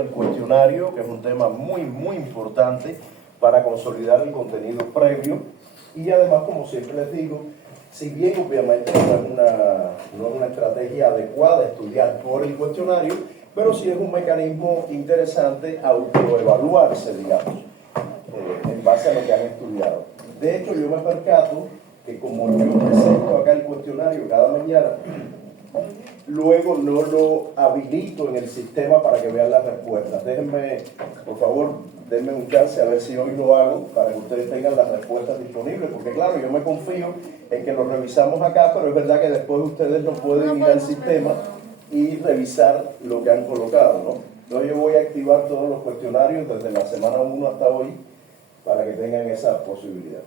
el cuestionario, que es un tema muy importante para consolidar el contenido previo, y además, como siempre les digo, si bien obviamente no es una estrategia adecuada estudiar por el cuestionario, pero sí es un mecanismo interesante autoevaluarse, digamos, en base a lo que han estudiado. De hecho, yo me percato que como yo presento acá el cuestionario cada mañana, luego no lo habilito en el sistema para que vean las respuestas. Déjenme, por favor, denme un chance a ver si hoy lo hago para que ustedes tengan las respuestas disponibles, porque claro, yo me confío en que lo revisamos acá, pero es verdad que después ustedes no pueden ir al sistema y revisar lo que han colocado, ¿no? Entonces yo voy a activar todos los cuestionarios desde la semana 1 hasta hoy para que tengan esa posibilidad.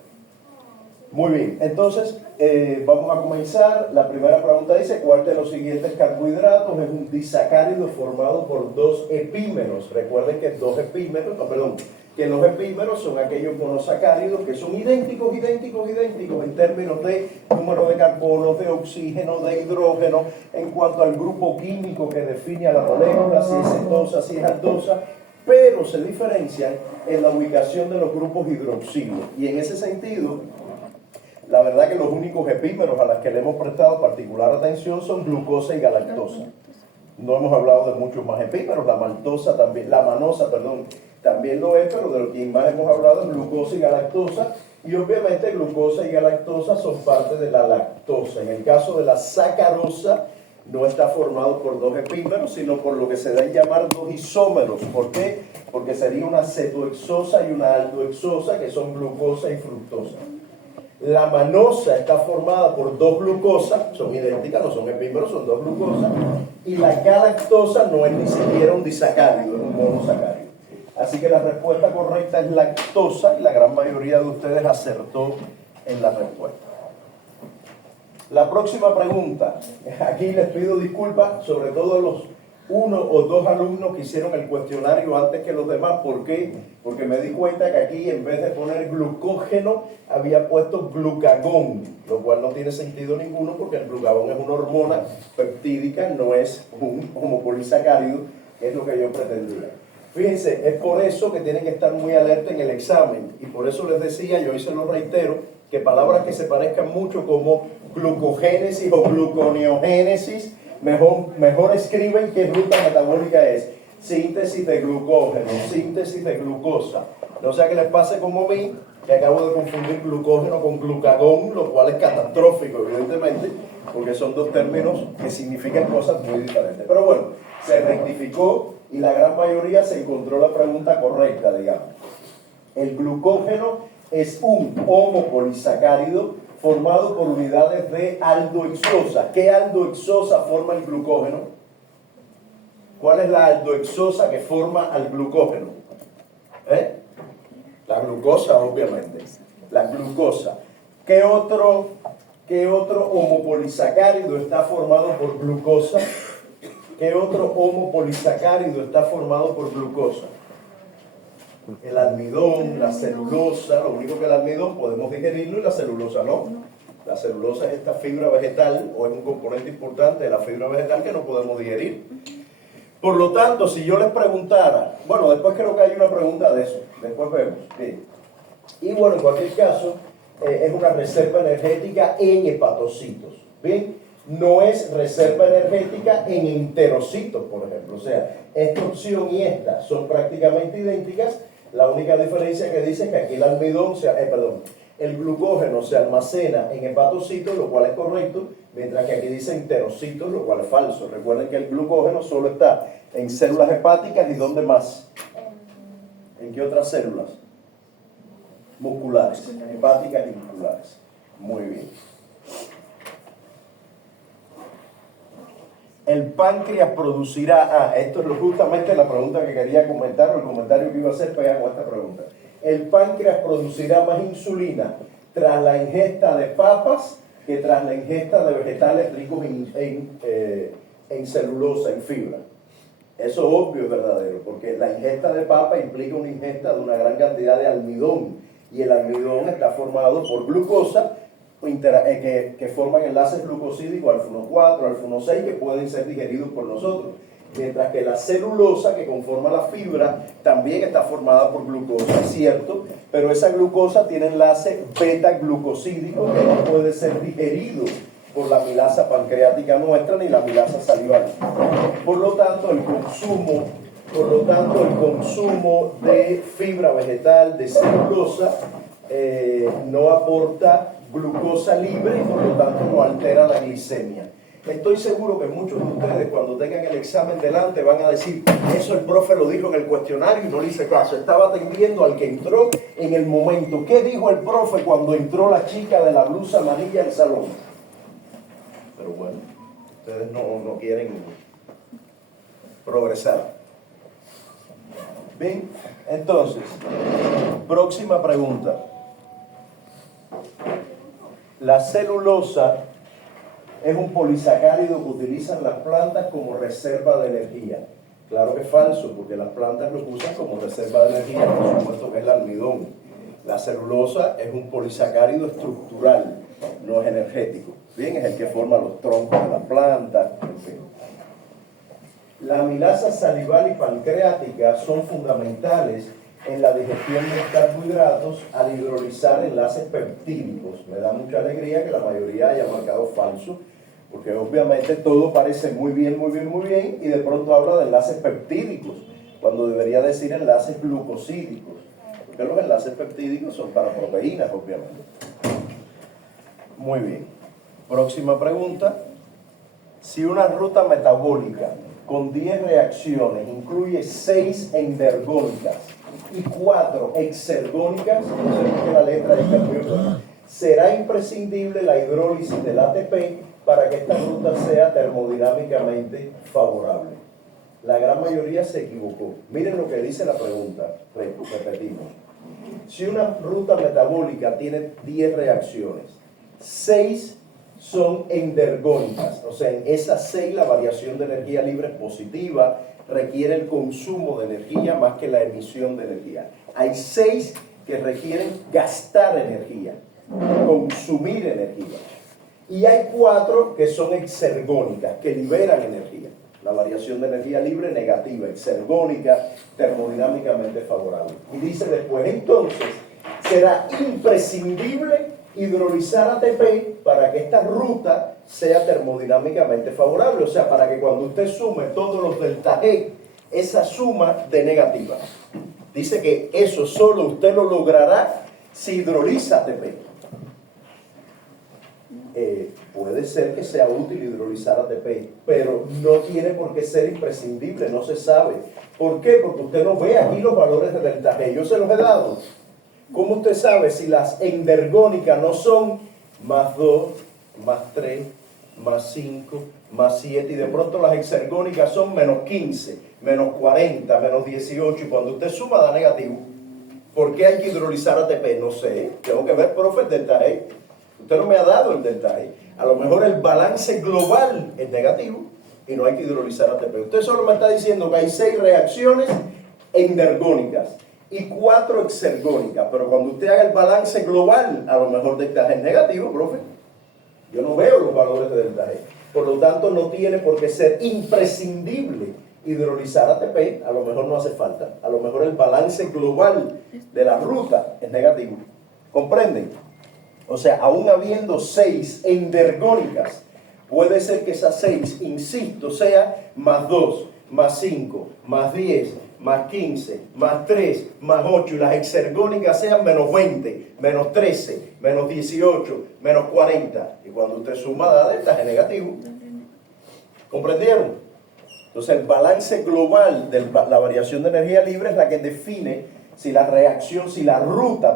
Muy bien, entonces vamos a comenzar. La primera pregunta dice: ¿cuál de los siguientes carbohidratos es un disacárido formado por dos epímeros? Recuerden que los epímeros son aquellos monosacáridos que son idénticos en términos de número de carbonos, de oxígeno, de hidrógeno, en cuanto al grupo químico que define a la molécula, si es cetosa, si es aldosa, pero se diferencian en la ubicación de los grupos hidroxilo. Y en ese sentido, la verdad que los únicos epímeros a los que le hemos prestado particular atención son glucosa y galactosa. No hemos hablado de muchos más epímeros, la manosa también lo es, pero de lo que más hemos hablado es glucosa y galactosa, y obviamente glucosa y galactosa son parte de la lactosa. En el caso de la sacarosa, no está formado por dos epímeros, sino por lo que se da en llamar dos isómeros. ¿Por qué? Porque sería una cetohexosa y una aldohexosa, que son glucosa y fructosa. La manosa está formada por dos glucosas, son idénticas, no son epímeros, son dos glucosas, y la galactosa no es ni siquiera un disacárido, es un monosacárido. Así que la respuesta correcta es lactosa, y la gran mayoría de ustedes acertó en la respuesta. La próxima pregunta, aquí les pido disculpas, sobre todo a los 1 o 2 alumnos que hicieron el cuestionario antes que los demás. ¿Por qué? Porque me di cuenta que aquí, en vez de poner glucógeno, había puesto glucagón, lo cual no tiene sentido ninguno, porque el glucagón es una hormona peptídica, no es un homopolisacárido, que es lo que yo pretendía. Fíjense, es por eso que tienen que estar muy alerta en el examen, y por eso les decía, y hoy se lo reitero, que palabras que se parezcan mucho como glucogénesis o gluconeogénesis, mejor escriben qué ruta metabólica es. Síntesis de glucógeno, síntesis de glucosa. No sea que les pase como a mí, que acabo de confundir glucógeno con glucagón, lo cual es catastrófico, evidentemente, porque son dos términos que significan cosas muy diferentes. Pero bueno, se rectificó y la gran mayoría se encontró la pregunta correcta, digamos. El glucógeno es un homopolisacárido formado por unidades de aldohexosa. ¿Qué aldohexosa forma el glucógeno? ¿Cuál es la aldohexosa que forma al glucógeno? La glucosa, obviamente. La glucosa. ¿Qué otro homopolisacárido está formado por glucosa? ¿Qué otro homopolisacárido está formado por glucosa? El almidón, la celulosa. Lo único que el almidón podemos digerirlo y la celulosa no. La celulosa es esta fibra vegetal, o es un componente importante de la fibra vegetal que no podemos digerir. Por lo tanto, si yo les preguntara, bueno, después creo que hay una pregunta de eso, después vemos. Bien. Y bueno, en cualquier caso, es una reserva energética en hepatocitos. Bien, no es reserva energética en enterocitos, por ejemplo. O sea, esta opción y esta son prácticamente idénticas. La única diferencia que dice es que aquí el glucógeno se almacena en hepatocitos, lo cual es correcto, mientras que aquí dice enterocitos, lo cual es falso. Recuerden que el glucógeno solo está en células hepáticas, ¿y dónde más? ¿En qué otras células? Musculares, hepáticas y musculares. Muy bien. El páncreas producirá, esto es justamente la pregunta que quería comentar, o el comentario que iba a hacer pegado con esta pregunta. El páncreas producirá más insulina tras la ingesta de papas que tras la ingesta de vegetales ricos en celulosa, en fibra. Eso es obvio, es verdadero, porque la ingesta de papa implica una ingesta de una gran cantidad de almidón, y el almidón está formado por glucosa, que forman enlaces glucosídicos alfa 1,4, alfa 1,6, que pueden ser digeridos por nosotros. mientras que la celulosa que conforma la fibra también está formada por glucosa, es cierto, pero esa glucosa tiene enlace beta-glucosídico que no puede ser digerido por la amilasa pancreática nuestra ni la amilasa salival. Por lo tanto, el consumo de fibra vegetal, de celulosa, no aporta glucosa libre y por lo tanto no altera la glicemia. Estoy seguro que muchos de ustedes cuando tengan el examen delante van a decir, eso el profe lo dijo en el cuestionario y no le hice caso, estaba atendiendo al que entró en el momento. ¿Qué dijo el profe cuando entró la chica de la blusa amarilla al salón? Pero bueno, ustedes no quieren progresar. Bien, entonces, próxima pregunta. La celulosa es un polisacárido que utilizan las plantas como reserva de energía. Claro que es falso, porque las plantas lo usan como reserva de energía, por supuesto que es el almidón. La celulosa es un polisacárido estructural, no es energético. Bien, es el que forma los troncos de las plantas, en fin. La amilasa salival y pancreática son fundamentales en la digestión de los carbohidratos al hidrolizar enlaces peptídicos. Me da mucha alegría que la mayoría haya marcado falso, porque obviamente todo parece muy bien, y de pronto habla de enlaces peptídicos, cuando debería decir enlaces glucosídicos, porque los enlaces peptídicos son para proteínas, obviamente. Muy bien. Próxima pregunta. Si una ruta metabólica con 10 reacciones incluye 6 endergónicas y 4 exergónicas, no sé qué la letra de será imprescindible la hidrólisis del ATP para que esta ruta sea termodinámicamente favorable. La gran mayoría se equivocó. Miren lo que dice la pregunta, repetimos. Si una ruta metabólica tiene 10 reacciones, 6 son endergónicas, o sea, en esas 6 la variación de energía libre es positiva, requiere el consumo de energía más que la emisión de energía. Hay 6 que requieren gastar energía, consumir energía. Y hay 4 que son exergónicas, que liberan energía. La variación de energía libre negativa, exergónica, termodinámicamente favorable. Y dice después, entonces, será imprescindible hidrolizar ATP para que esta ruta sea termodinámicamente favorable, o sea, para que cuando usted sume todos los delta G, esa suma de negativa. Dice que eso solo usted lo logrará si hidroliza ATP. Puede ser que sea útil hidrolizar ATP, pero no tiene por qué ser imprescindible, no se sabe. ¿Por qué? Porque usted no ve aquí los valores de delta G, yo se los he dado. ¿Cómo usted sabe si las endergónicas no son más 2, más 3, más 5, más 7 y de pronto las exergónicas son menos 15, menos 40, menos 18 y cuando usted suma da negativo? ¿Por qué hay que hidrolizar ATP? No sé, tengo que ver, profe, el delta G. Usted no me ha dado el delta G. A lo mejor el balance global es negativo y no hay que hidrolizar ATP. Usted solo me está diciendo que hay 6 reacciones endergónicas y 4 exergónicas, pero cuando usted haga el balance global, a lo mejor delta G es negativo, profe. Yo no veo los valores de delta G. Por lo tanto, no tiene por qué ser imprescindible hidrolizar ATP, a lo mejor no hace falta. A lo mejor el balance global de la ruta es negativo. ¿Comprenden? O sea, aún habiendo 6 endergónicas, puede ser que esas 6, insisto, sea más 2, más 5, más 10, más 15, más 3, más 8, y las exergónicas sean menos 20, menos 13, menos 18, menos 40. Y cuando usted suma, da delta G negativo. ¿Comprendieron? Entonces, el balance global de la variación de energía libre es la que define si la ruta,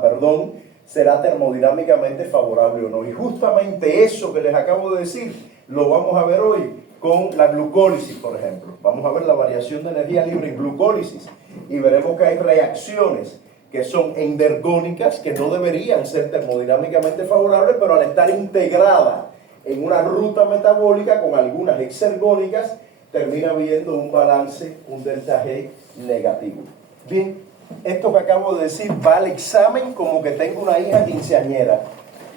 será termodinámicamente favorable o no. Y justamente eso que les acabo de decir, lo vamos a ver hoy con la glucólisis, por ejemplo. Vamos a ver la variación de energía libre en glucólisis y veremos que hay reacciones que son endergónicas, que no deberían ser termodinámicamente favorables, pero al estar integrada en una ruta metabólica con algunas exergónicas, termina habiendo un balance, un delta G negativo. Bien, esto que acabo de decir va al examen como que tengo una hija quinceañera.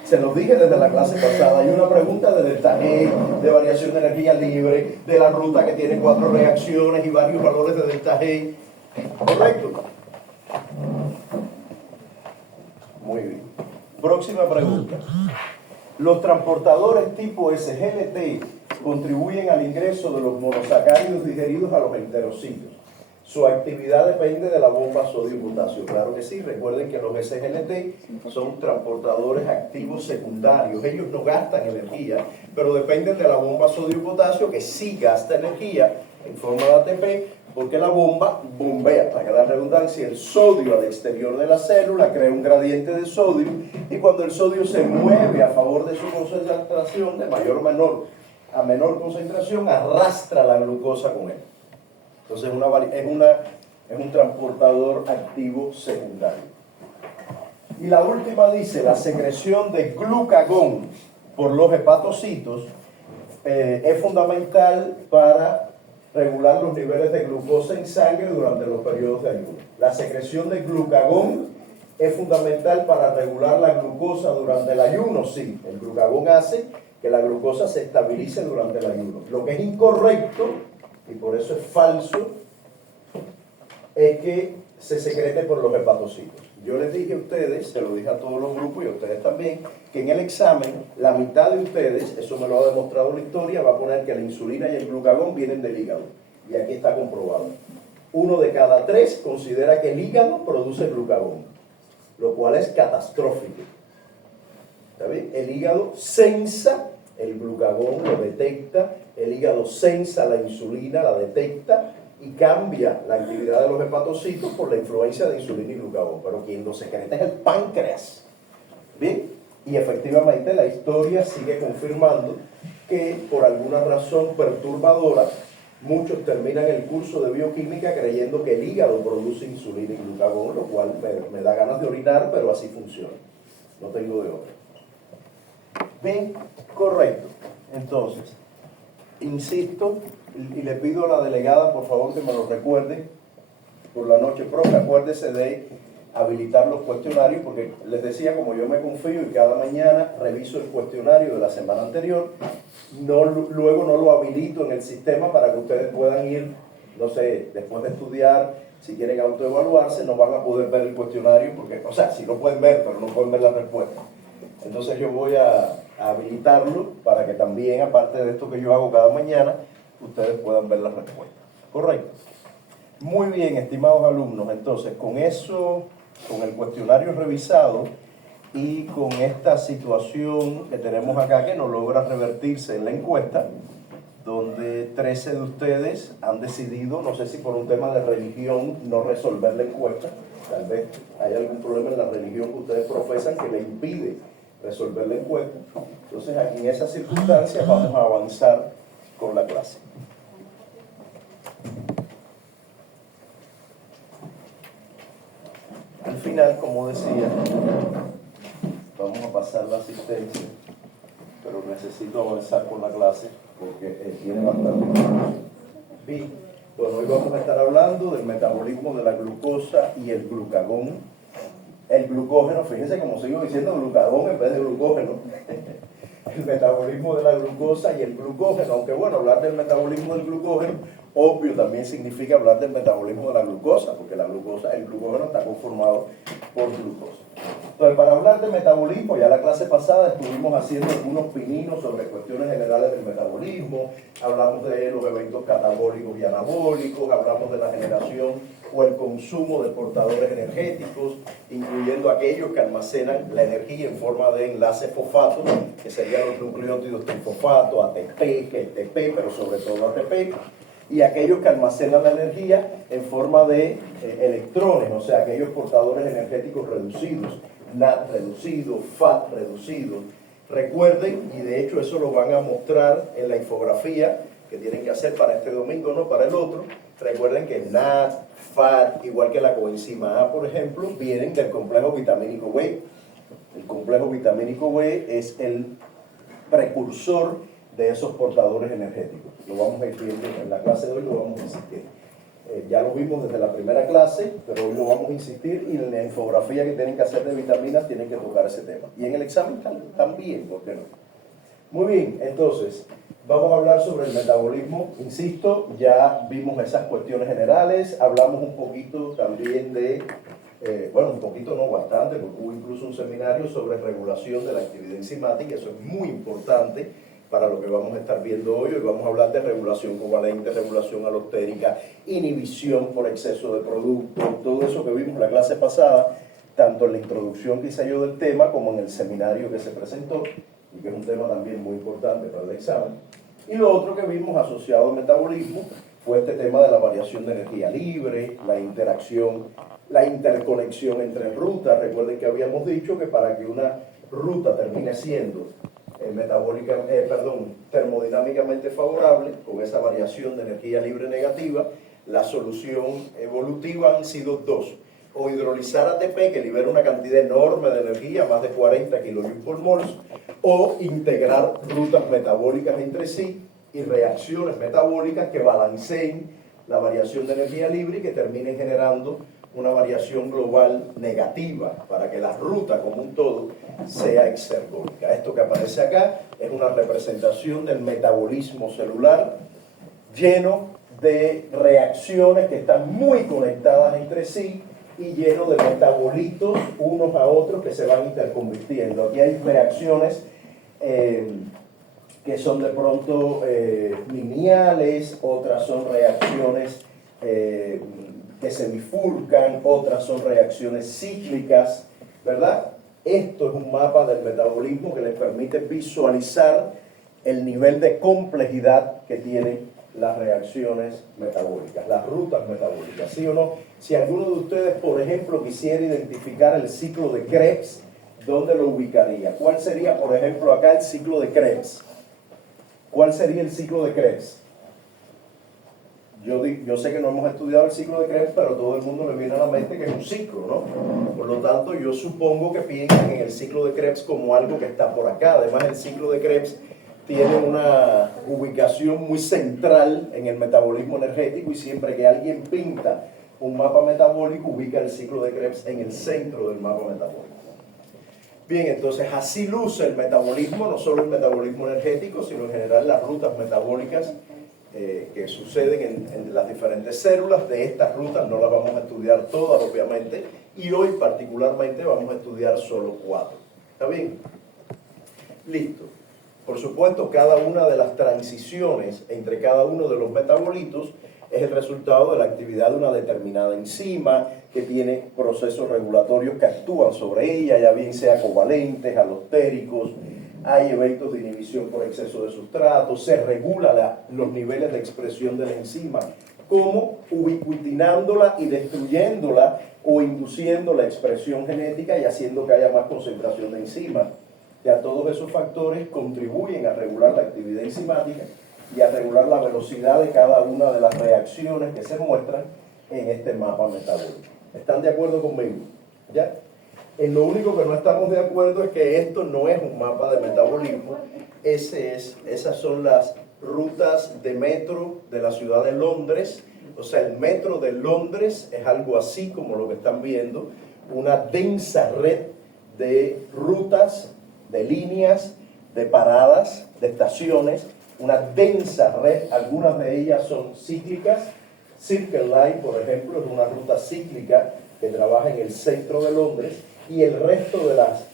Se los dije desde la clase pasada. Hay una pregunta de delta G, de variación de energía libre, de la ruta que tiene 4 reacciones y varios valores de delta G. ¿Correcto? Muy bien. Próxima pregunta. Los transportadores tipo SGLT contribuyen al ingreso de los monosacáridos digeridos a los enterocitos. Su actividad depende de la bomba sodio-potasio. Claro que sí. Recuerden que los SGLT son transportadores activos secundarios. Ellos no gastan energía, pero dependen de la bomba sodio-potasio, que sí gasta energía en forma de ATP, porque la bomba bombea, para que la redundancia, el sodio al exterior de la célula, crea un gradiente de sodio, y cuando el sodio se mueve a favor de su concentración, de mayor o menor a menor concentración, arrastra la glucosa con él. Entonces es un transportador activo secundario. Y la última dice, la secreción de glucagón por los hepatocitos es fundamental para regular los niveles de glucosa en sangre durante los periodos de ayuno. La secreción de glucagón es fundamental para regular la glucosa durante el ayuno. Sí, el glucagón hace que la glucosa se estabilice durante el ayuno. Lo que es incorrecto, y por eso es falso, es que se secrete por los hepatocitos. Yo les dije a ustedes, se lo dije a todos los grupos y a ustedes también, que en el examen, la mitad de ustedes, eso me lo ha demostrado la historia, va a poner que la insulina y el glucagón vienen del hígado. Y aquí está comprobado. 1 de cada 3 considera que el hígado produce glucagón, lo cual es catastrófico. ¿Está bien? El hígado sensa el glucagón, lo detecta, el hígado sensa la insulina, la detecta, y cambia la actividad de los hepatocitos por la influencia de insulina y glucagón. Pero quien lo secreta es el páncreas. ¿Bien? Y efectivamente la historia sigue confirmando que por alguna razón perturbadora, muchos terminan el curso de bioquímica creyendo que el hígado produce insulina y glucagón, lo cual me da ganas de orinar, pero así funciona. No tengo de otra. Bien, correcto. Entonces, insisto, y le pido a la delegada, por favor, que me lo recuerde por la noche, profe, acuérdese de habilitar los cuestionarios, porque les decía, como yo me confío y cada mañana reviso el cuestionario de la semana anterior, luego no lo habilito en el sistema para que ustedes puedan ir, no sé, después de estudiar, si quieren autoevaluarse, no van a poder ver el cuestionario, porque, o sea, sí lo pueden ver, pero no pueden ver la respuesta. Entonces yo voy a habilitarlo para que también, aparte de esto que yo hago cada mañana, ustedes puedan ver las respuestas. ¿Correcto? Muy bien, estimados alumnos. Entonces, con eso, con el cuestionario revisado y con esta situación que tenemos acá que no logra revertirse en la encuesta, donde 13 de ustedes han decidido, no sé si por un tema de religión, no resolver la encuesta. Tal vez hay algún problema en la religión que ustedes profesan que le impide resolver la encuesta. Entonces, aquí en esas circunstancias vamos a avanzar con la clase. Al final, como decía, vamos a pasar la asistencia, pero necesito avanzar con la clase porque tiene bastante información. Bien, bueno, hoy vamos a estar hablando del metabolismo de la glucosa y el glucagón. El glucógeno, fíjense como sigo diciendo glucagón en vez de glucógeno. El metabolismo de la glucosa y el glucógeno, aunque bueno, hablar del metabolismo del glucógeno, obvio, también significa hablar del metabolismo de la glucosa, porque la glucosa, el glucógeno está conformado por glucosa. Entonces, para hablar de metabolismo, ya la clase pasada estuvimos haciendo algunos pininos sobre cuestiones generales del metabolismo, hablamos de los eventos catabólicos y anabólicos, hablamos de la generación o el consumo de portadores energéticos, incluyendo aquellos que almacenan la energía en forma de enlaces fosfatos, que serían los nucleótidos trifosfato, ATP, GTP, pero sobre todo ATP, y aquellos que almacenan la energía en forma de electrones, o sea, aquellos portadores energéticos reducidos, NAD reducido, FAT reducido. Recuerden, y de hecho eso lo van a mostrar en la infografía que tienen que hacer para este domingo, no para el otro. Recuerden que NAD, FAT, igual que la coenzima A, por ejemplo, vienen del complejo vitamínico B. El complejo vitamínico B es el precursor de esos portadores energéticos. Lo vamos a ir viendo en la clase de hoy, lo vamos a insistir. Ya lo vimos desde la primera clase, pero hoy lo vamos a insistir, y en la infografía que tienen que hacer de vitaminas tienen que tocar ese tema. Y en el examen también, ¿por qué no? Muy bien, entonces, vamos a hablar sobre el metabolismo. Insisto, ya vimos esas cuestiones generales, hablamos un poquito también de, un poquito no, bastante, porque hubo incluso un seminario sobre regulación de la actividad enzimática, eso es muy importante para lo que vamos a estar viendo hoy. Hoy vamos a hablar de regulación covalente, regulación alostérica, inhibición por exceso de producto, todo eso que vimos en la clase pasada, tanto en la introducción que hice yo del tema como en el seminario que se presentó, y que es un tema también muy importante para el examen. Y lo otro que vimos asociado al metabolismo fue este tema de la variación de energía libre, la interacción, la interconexión entre rutas. Recuerden que habíamos dicho que para que una ruta termine siendo termodinámicamente favorable, con esa variación de energía libre negativa, la solución evolutiva han sido dos: o hidrolizar ATP, que libera una cantidad enorme de energía, más de 40 kilojoules por mol, o integrar rutas metabólicas entre sí y reacciones metabólicas que balanceen la variación de energía libre y que terminen generando una variación global negativa para que la ruta como un todo sea exergónica. Esto que aparece acá es una representación del metabolismo celular lleno de reacciones que están muy conectadas entre sí y lleno de metabolitos unos a otros que se van interconvirtiendo. Aquí hay reacciones que son de pronto lineales, otras son reacciones que se bifurcan, otras son reacciones cíclicas, ¿verdad? Esto es un mapa del metabolismo que les permite visualizar el nivel de complejidad que tienen las reacciones metabólicas, las rutas metabólicas, ¿sí o no? Si alguno de ustedes, por ejemplo, quisiera identificar el ciclo de Krebs, ¿dónde lo ubicaría? ¿Cuál sería, por ejemplo, acá el ciclo de Krebs? ¿Cuál sería el ciclo de Krebs? Yo sé que no hemos estudiado el ciclo de Krebs, pero todo el mundo le viene a la mente que es un ciclo, ¿no? Por lo tanto, yo supongo que piensan en el ciclo de Krebs como algo que está por acá. Además, el ciclo de Krebs tiene una ubicación muy central en el metabolismo energético, y siempre que alguien pinta un mapa metabólico, ubica el ciclo de Krebs en el centro del mapa metabólico. Bien, entonces así luce el metabolismo, no solo el metabolismo energético, sino en general las rutas metabólicas que suceden en las diferentes células. De estas rutas no las vamos a estudiar todas, obviamente, y hoy particularmente vamos a estudiar solo 4. ¿Está bien? Listo. Por supuesto, cada una de las transiciones entre cada uno de los metabolitos es el resultado de la actividad de una determinada enzima que tiene procesos regulatorios que actúan sobre ella, ya bien sea covalentes, alostéricos. Hay eventos de inhibición por exceso de sustrato, se regula los niveles de expresión de la enzima, como ubiquitinándola y destruyéndola o induciendo la expresión genética y haciendo que haya más concentración de enzimas. Ya todos esos factores contribuyen a regular la actividad enzimática y a regular la velocidad de cada una de las reacciones que se muestran en este mapa metabólico. ¿Están de acuerdo conmigo? ¿Ya? En lo único que no estamos de acuerdo es que esto no es un mapa de metabolismo. Esas son las rutas de metro de la ciudad de Londres. O sea, el metro de Londres es algo así como lo que están viendo, una densa red de rutas, de líneas, de paradas, de estaciones, una densa red. Algunas de ellas son cíclicas. Circle Line, por ejemplo, es una ruta cíclica que trabaja en el centro de Londres, y el resto de las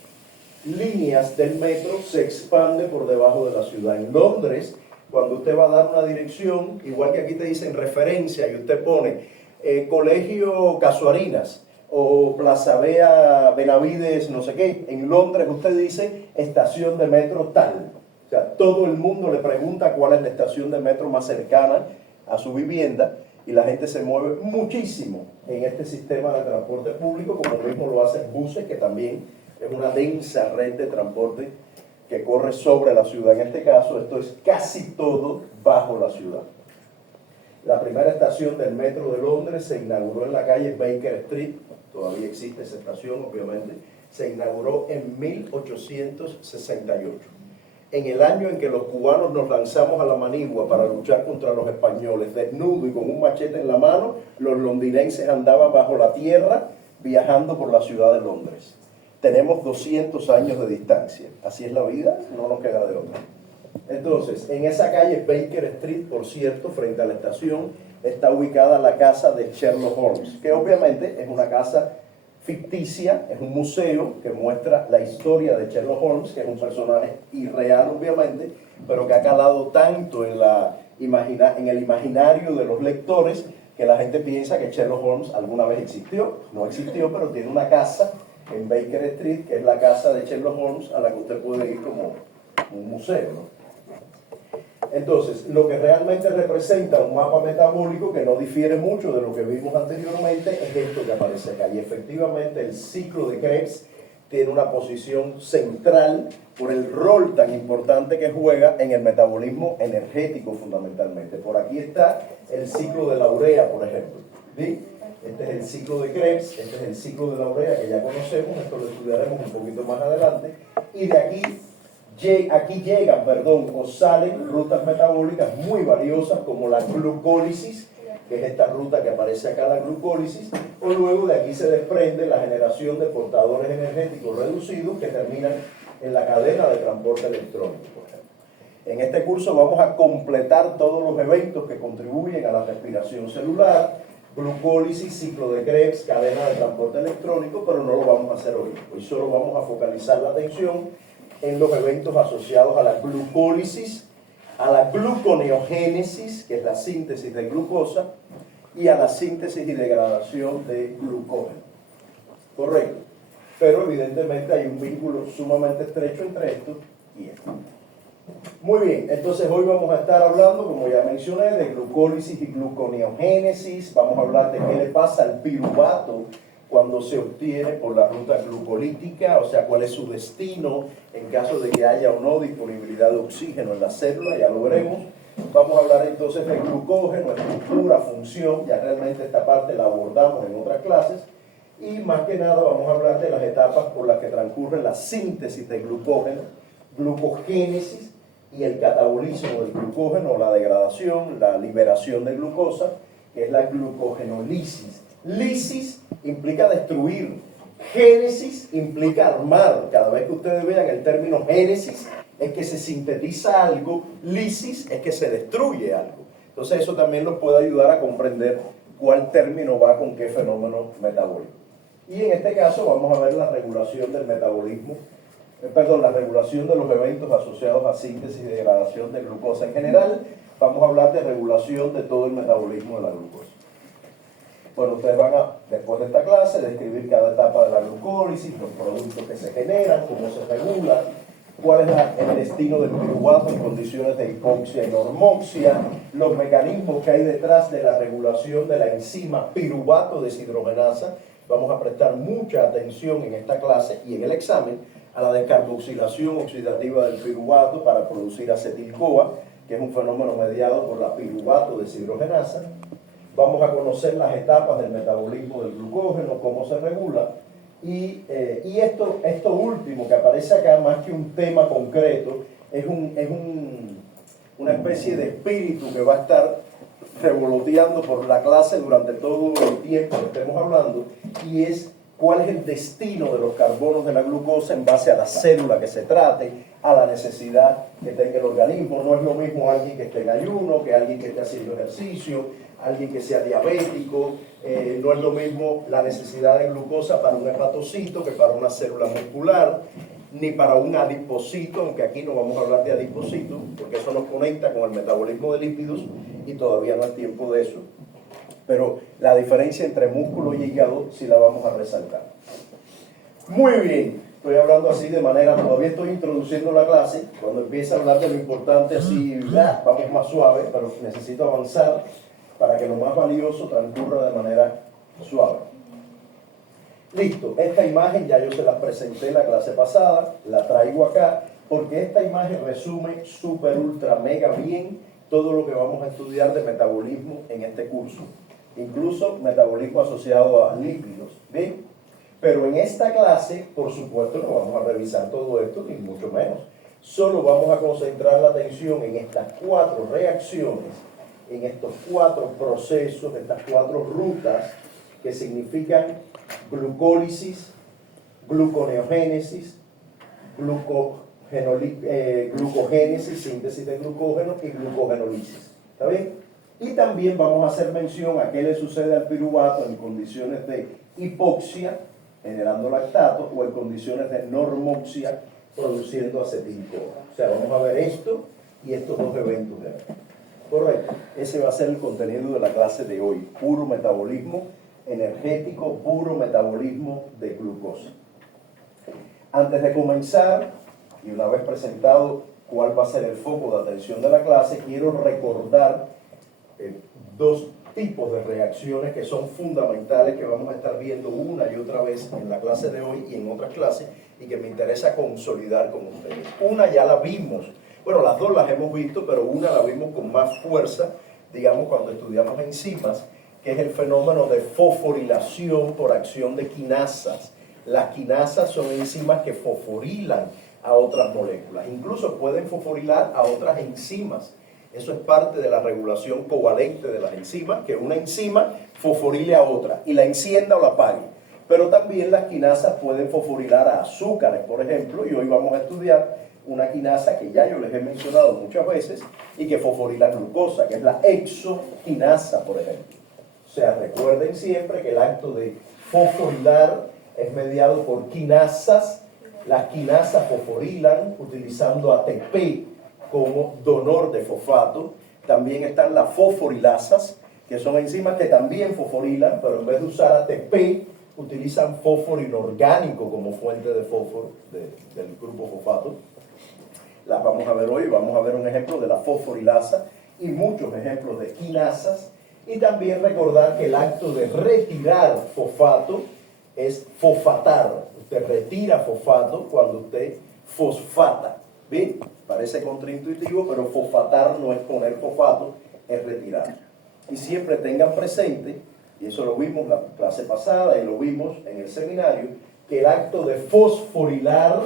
líneas del metro se expande por debajo de la ciudad. En Londres, cuando usted va a dar una dirección, igual que aquí te dicen referencia y usted pone Colegio Casuarinas o Plaza Bea Benavides, no sé qué, en Londres usted dice estación de metro tal. O sea, todo el mundo le pregunta cuál es la estación de metro más cercana a su vivienda, y la gente se mueve muchísimo en este sistema de transporte público, como mismo lo hacen buses, que también es una densa red de transporte que corre sobre la ciudad. En este caso, esto es casi todo bajo la ciudad. La primera estación del metro de Londres se inauguró en la calle Baker Street, todavía existe esa estación, obviamente, se inauguró en 1868. en el año en que los cubanos nos lanzamos a la manigua para luchar contra los españoles, desnudo y con un machete en la mano, los londinenses andaban bajo la tierra viajando por la ciudad de Londres. Tenemos 200 años de distancia. Así es la vida, no nos queda de otra. Entonces, en esa calle Baker Street, por cierto, frente a la estación, está ubicada la casa de Sherlock Holmes, que obviamente es una casa ficticia, es un museo que muestra la historia de Sherlock Holmes, que es un personaje irreal obviamente, pero que ha calado tanto en el imaginario de los lectores que la gente piensa que Sherlock Holmes alguna vez existió. No existió, pero tiene una casa en Baker Street, que es la casa de Sherlock Holmes, a la que usted puede ir como un museo, ¿no? Entonces, lo que realmente representa un mapa metabólico que no difiere mucho de lo que vimos anteriormente es esto que aparece acá. Y efectivamente el ciclo de Krebs tiene una posición central por el rol tan importante que juega en el metabolismo energético fundamentalmente. Por aquí está el ciclo de la urea, por ejemplo. ¿Sí? Este es el ciclo de Krebs, este es el ciclo de la urea que ya conocemos, esto lo estudiaremos un poquito más adelante. Y de aquí llegan, o salen rutas metabólicas muy valiosas como la glucólisis, que es esta ruta que aparece acá, la glucólisis, o luego de aquí se desprende la generación de portadores energéticos reducidos que terminan en la cadena de transporte electrónico, por ejemplo. En este curso vamos a completar todos los eventos que contribuyen a la respiración celular, glucólisis, ciclo de Krebs, cadena de transporte electrónico, pero no lo vamos a hacer hoy. Hoy solo vamos a focalizar la atención en los eventos asociados a la glucólisis, a la gluconeogénesis, que es la síntesis de glucosa, y a la síntesis y degradación de glucógeno. Correcto. Pero evidentemente hay un vínculo sumamente estrecho entre esto y esto. Muy bien, entonces hoy vamos a estar hablando, como ya mencioné, de glucólisis y gluconeogénesis. Vamos a hablar de qué le pasa al piruvato cuando se obtiene por la ruta glucolítica, o sea, cuál es su destino en caso de que haya o no disponibilidad de oxígeno en la célula, ya lo veremos. Vamos a hablar entonces de glucógeno, estructura, función, ya realmente esta parte la abordamos en otras clases, y más que nada vamos a hablar de las etapas por las que transcurre la síntesis de glucógeno, glucogénesis y el catabolismo del glucógeno, la degradación, la liberación de glucosa, que es la glucogenolisis. Lisis implica destruir, génesis implica armar. Cada vez que ustedes vean el término génesis es que se sintetiza algo, lisis es que se destruye algo. Entonces eso también nos puede ayudar a comprender cuál término va con qué fenómeno metabólico. Y en este caso vamos a ver la regulación del metabolismo, la regulación de los eventos asociados a síntesis y degradación de glucosa en general. Vamos a hablar de regulación de todo el metabolismo de la glucosa. Bueno, ustedes van a, después de esta clase, describir cada etapa de la glucólisis, los productos que se generan, cómo se regula, cuál es el destino del piruvato en condiciones de hipoxia y normoxia, los mecanismos que hay detrás de la regulación de la enzima piruvato deshidrogenasa. Vamos a prestar mucha atención en esta clase y en el examen a la descarboxilación oxidativa del piruvato para producir acetil-CoA, que es un fenómeno mediado por la piruvato deshidrogenasa. Vamos a conocer las etapas del metabolismo del glucógeno, cómo se regula, y esto último que aparece acá, más que un tema concreto, es una especie de espíritu que va a estar revoloteando por la clase durante todo el tiempo que estemos hablando, y es cuál es el destino de los carbonos de la glucosa en base a la célula que se trate, a la necesidad que tenga el organismo. No es lo mismo alguien que esté en ayuno que alguien que esté haciendo ejercicio, alguien que sea diabético, no es lo mismo la necesidad de glucosa para un hepatocito que para una célula muscular, ni para un adipocito, aunque aquí no vamos a hablar de adipocito, porque eso nos conecta con el metabolismo de lípidos y todavía no es tiempo de eso. Pero la diferencia entre músculo y hígado sí la vamos a resaltar. Muy bien, estoy hablando así de manera, todavía estoy introduciendo la clase. Cuando empiece a hablar de lo importante así, vamos más suave, pero necesito avanzar para que lo más valioso transcurra de manera suave. Listo, esta imagen ya yo se la presenté en la clase pasada, la traigo acá, porque esta imagen resume súper, ultra, mega bien todo lo que vamos a estudiar de metabolismo en este curso. Incluso metabolismo asociado a lípidos, ¿bien? Pero en esta clase, por supuesto, no vamos a revisar todo esto, ni mucho menos. Solo vamos a concentrar la atención en estas 4 reacciones, en estos 4 procesos, estas 4 rutas que significan glucólisis, gluconeogénesis, glucogénesis, síntesis de glucógeno, y glucogenolisis. ¿Está bien? Y también vamos a hacer mención a qué le sucede al piruvato en condiciones de hipoxia, generando lactato, o en condiciones de normoxia, produciendo acetilcoa. O sea, vamos a ver esto y estos 2 eventos de aquí. Correcto. Ese va a ser el contenido de la clase de hoy. Puro metabolismo energético, puro metabolismo de glucosa. Antes de comenzar, y una vez presentado cuál va a ser el foco de atención de la clase, quiero recordar 2 tipos de reacciones que son fundamentales, que vamos a estar viendo una y otra vez en la clase de hoy y en otras clases, y que me interesa consolidar con ustedes. Una ya la vimos, bueno, las 2 las hemos visto, pero una la vimos con más fuerza, digamos, cuando estudiamos enzimas, que es el fenómeno de fosforilación por acción de quinasas. Las quinasas son enzimas que fosforilan a otras moléculas, incluso pueden fosforilar a otras enzimas. Eso es parte de la regulación covalente de las enzimas, que una enzima fosforile a otra y la encienda o la apague. Pero también las quinasas pueden fosforilar a azúcares, por ejemplo, y hoy vamos a estudiar una quinasa que ya yo les he mencionado muchas veces y que fosforila glucosa, que es la exoquinasa, por ejemplo. O sea, recuerden siempre que el acto de fosforilar es mediado por quinasas. Las quinasas fosforilan utilizando ATP como donor de fosfato. También están las fosforilasas, que son enzimas que también fosforilan, pero en vez de usar ATP, utilizan fósforo inorgánico como fuente de fósforo del grupo fosfato. Las vamos a ver hoy, vamos a ver un ejemplo de la fosforilasa y muchos ejemplos de quinasas. Y también recordar que el acto de retirar fosfato es fosfatar. Usted retira fosfato cuando usted fosfata. ¿Bien? Parece contraintuitivo, pero fosfatar no es poner fosfato, es retirar. Y siempre tengan presente, y eso lo vimos en la clase pasada y lo vimos en el seminario, que el acto de fosforilar,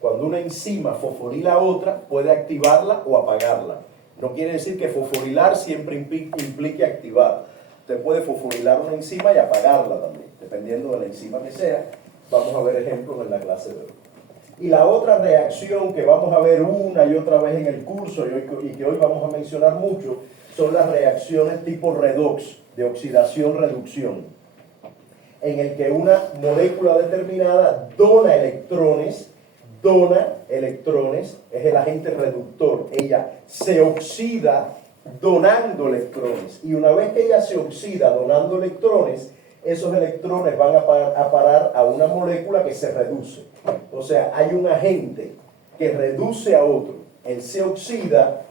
cuando una enzima fosforila a otra, puede activarla o apagarla. No quiere decir que fosforilar siempre implique activar. Usted puede fosforilar una enzima y apagarla también, dependiendo de la enzima que sea. Vamos a ver ejemplos en la clase de hoy. Y la otra reacción que vamos a ver una y otra vez en el curso y que hoy vamos a mencionar mucho, son las reacciones tipo redox, de oxidación-reducción, en el que una molécula determinada dona electrones, es el agente reductor. Ella se oxida donando electrones, y una vez que ella se oxida donando electrones, esos electrones van a parar a una molécula que se reduce. O sea, hay un agente que reduce a otro. Él se oxida,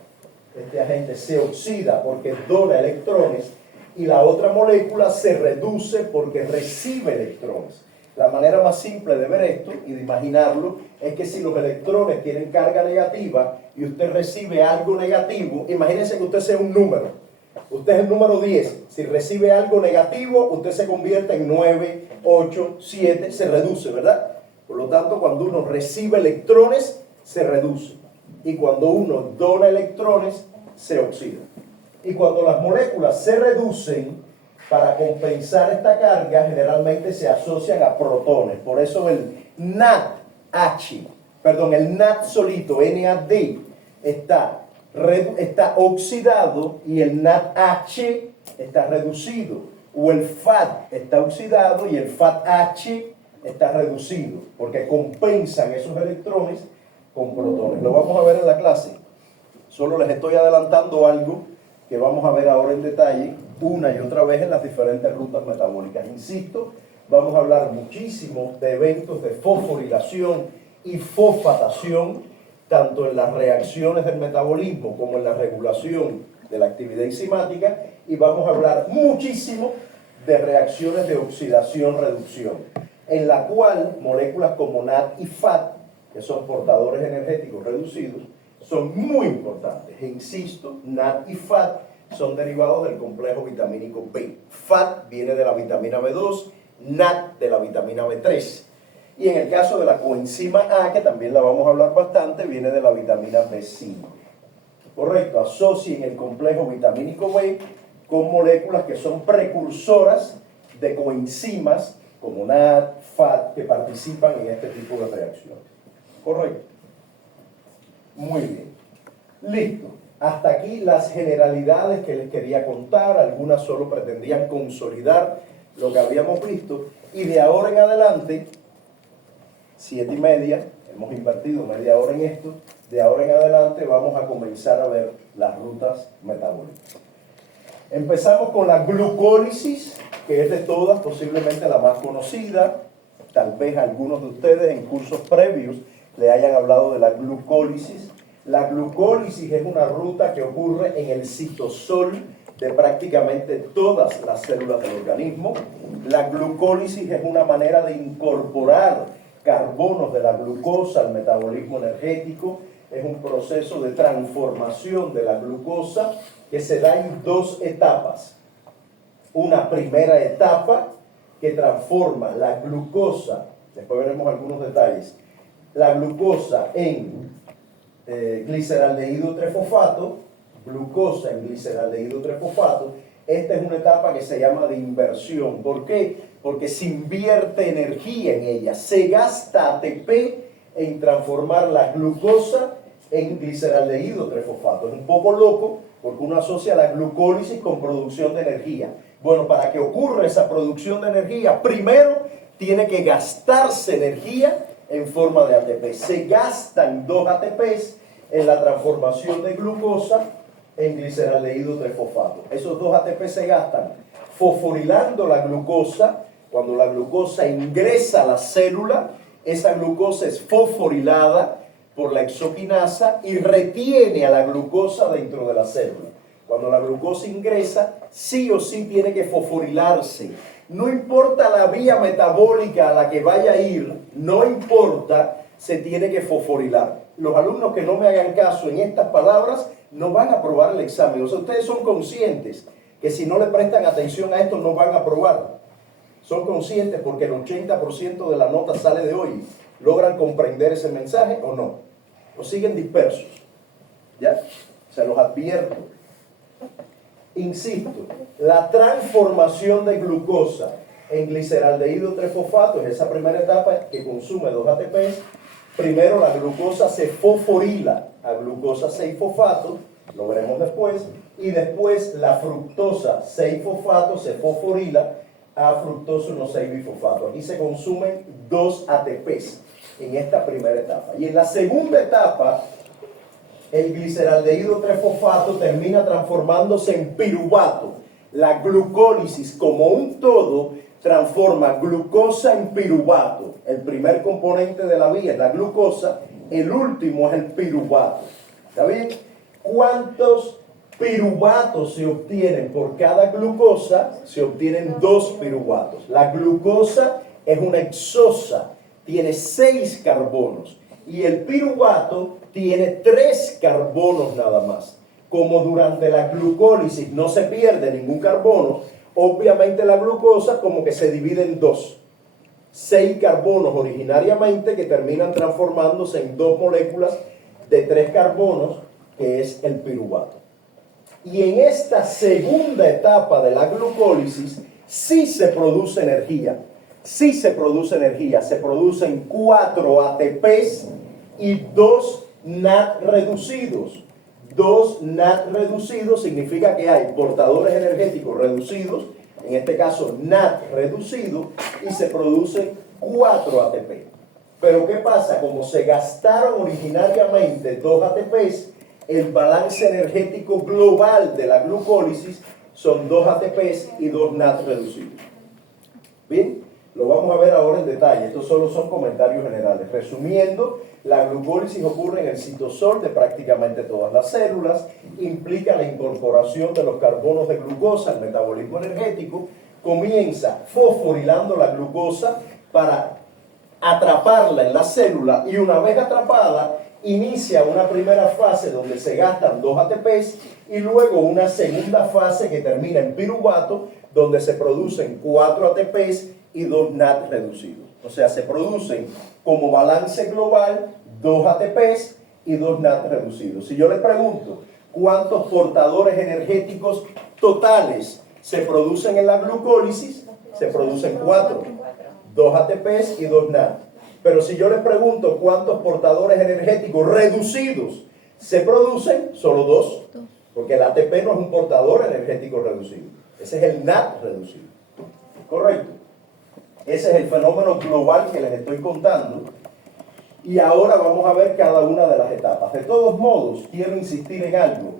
este agente se oxida porque dona electrones, y la otra molécula se reduce porque recibe electrones. La manera más simple de ver esto y de imaginarlo es que si los electrones tienen carga negativa y usted recibe algo negativo, imagínense que usted sea un número. Usted es el número 10. Si recibe algo negativo, usted se convierte en 9, 8, 7, se reduce, ¿verdad? Por lo tanto, cuando uno recibe electrones, se reduce. Y cuando uno dona electrones, se oxida. Y cuando las moléculas se reducen, para compensar esta carga, generalmente se asocian a protones. Por eso el el NAD solito, NAD, está oxidado y el NADH está reducido. O el FAD está oxidado y el FADH está reducido, porque compensan esos electrones con protones. Lo vamos a ver en la clase. Solo les estoy adelantando algo que vamos a ver ahora en detalle, una y otra vez en las diferentes rutas metabólicas. Insisto, vamos a hablar muchísimo de eventos de fosforilación y fosfatación, tanto en las reacciones del metabolismo como en la regulación de la actividad enzimática, y vamos a hablar muchísimo de reacciones de oxidación-reducción, en la cual moléculas como NAD y FAD, que son portadores energéticos reducidos, son muy importantes. E insisto, NAD y FAD son derivados del complejo vitamínico B. FAD viene de la vitamina B2, NAD de la vitamina B3. Y en el caso de la coenzima A, que también la vamos a hablar bastante, viene de la vitamina B5. Correcto, asocien el complejo vitamínico B con moléculas que son precursoras de coenzimas como NAD, FAT, que participan en este tipo de reacciones. Correcto. Muy bien. Listo. Hasta aquí las generalidades que les quería contar. Algunas solo pretendían consolidar lo que habíamos visto. Y de ahora en adelante, 7:30, hemos invertido media hora en esto. De ahora en adelante vamos a comenzar a ver las rutas metabólicas. Empezamos con la glucólisis, que es de todas posiblemente la más conocida. Tal vez algunos de ustedes en cursos previos le hayan hablado de la glucólisis. La glucólisis es una ruta que ocurre en el citosol de prácticamente todas las células del organismo. La glucólisis es una manera de incorporar carbonos de la glucosa al metabolismo energético. Es un proceso de transformación de la glucosa que se da en dos etapas. Una primera etapa que transforma la glucosa, después veremos algunos detalles, la glucosa en gliceraldehído trifosfato, glucosa en gliceraldehído trifosfato. Esta es una etapa que se llama de inversión. ¿Por qué? Porque se invierte energía en ella, se gasta ATP en transformar la glucosa en gliceraldehído trifosfato. Es un poco loco porque uno asocia la glucólisis con producción de energía. Bueno, para que ocurra esa producción de energía, primero tiene que gastarse energía en forma de ATP. Se gastan 2 ATPs en la transformación de glucosa en gliceraldehído trifosfato. Esos 2 ATP se gastan fosforilando la glucosa. Cuando la glucosa ingresa a la célula, esa glucosa es fosforilada por la exoquinasa y retiene a la glucosa dentro de la célula. Cuando la glucosa ingresa, sí o sí tiene que fosforilarse. No importa la vía metabólica a la que vaya a ir, no importa, se tiene que fosforilar. Los alumnos que no me hagan caso en estas palabras no van a aprobar el examen. O sea, ustedes son conscientes que si no le prestan atención a esto no van a aprobar. Son conscientes porque el 80% de la nota sale de hoy. ¿Logran comprender ese mensaje o no? ¿O siguen dispersos? ¿Ya? Se los advierto. Insisto, la transformación de glucosa en gliceraldehído trifosfato es esa primera etapa que consume 2 ATPs. Primero la glucosa se fosforila a glucosa 6-fosfato, lo veremos después, y después la fructosa 6-fosfato se fosforila a fructosa 1,6-bifosfato. Aquí se consumen 2 ATPs en esta primera etapa. Y en la segunda etapa, el gliceraldehído trifosfato termina transformándose en piruvato. La glucólisis como un todo transforma glucosa en piruvato. El primer componente de la vía es la glucosa, el último es el piruvato. ¿Está bien? ¿Cuántos piruvatos se obtienen por cada glucosa? Se obtienen 2 piruvatos. La glucosa es una hexosa, tiene 6 carbonos y el piruvato tiene 3 carbonos nada más. Como durante la glucólisis no se pierde ningún carbono, obviamente la glucosa como que se divide en 2. 6 carbonos originariamente que terminan transformándose en 2 moléculas de 3 carbonos, que es el piruvato. Y en esta segunda etapa de la glucólisis sí se produce energía. Sí se produce energía. Se producen 4 ATPs y 2 NAD reducidos. 2 NAD reducidos significa que hay portadores energéticos reducidos, en este caso NAD reducido, y se producen 4 ATP. Pero ¿qué pasa? Como se gastaron originariamente 2 ATPs, el balance energético global de la glucólisis son 2 ATPs y 2 NAD reducidos. Bien, lo vamos a ver ahora en detalle. Estos solo son comentarios generales. Resumiendo, la glucólisis ocurre en el citosol de prácticamente todas las células, implica la incorporación de los carbonos de glucosa al metabolismo energético, comienza fosforilando la glucosa para atraparla en la célula y una vez atrapada, inicia una primera fase donde se gastan 2 ATPs y luego una segunda fase que termina en piruvato donde se producen 4 ATPs y 2 NAD reducidos. O sea, se producen como balance global 2 ATPs y 2 NAD reducidos. Si yo le pregunto cuántos portadores energéticos totales se producen en la glucólisis, se producen 4, 2 ATPs y 2 NAD. Pero si yo les pregunto cuántos portadores energéticos reducidos se producen, solo 2, porque el ATP no es un portador energético reducido, ese es el NAD reducido. ¿Correcto? Ese es el fenómeno global que les estoy contando. Y ahora vamos a ver cada una de las etapas. De todos modos, quiero insistir en algo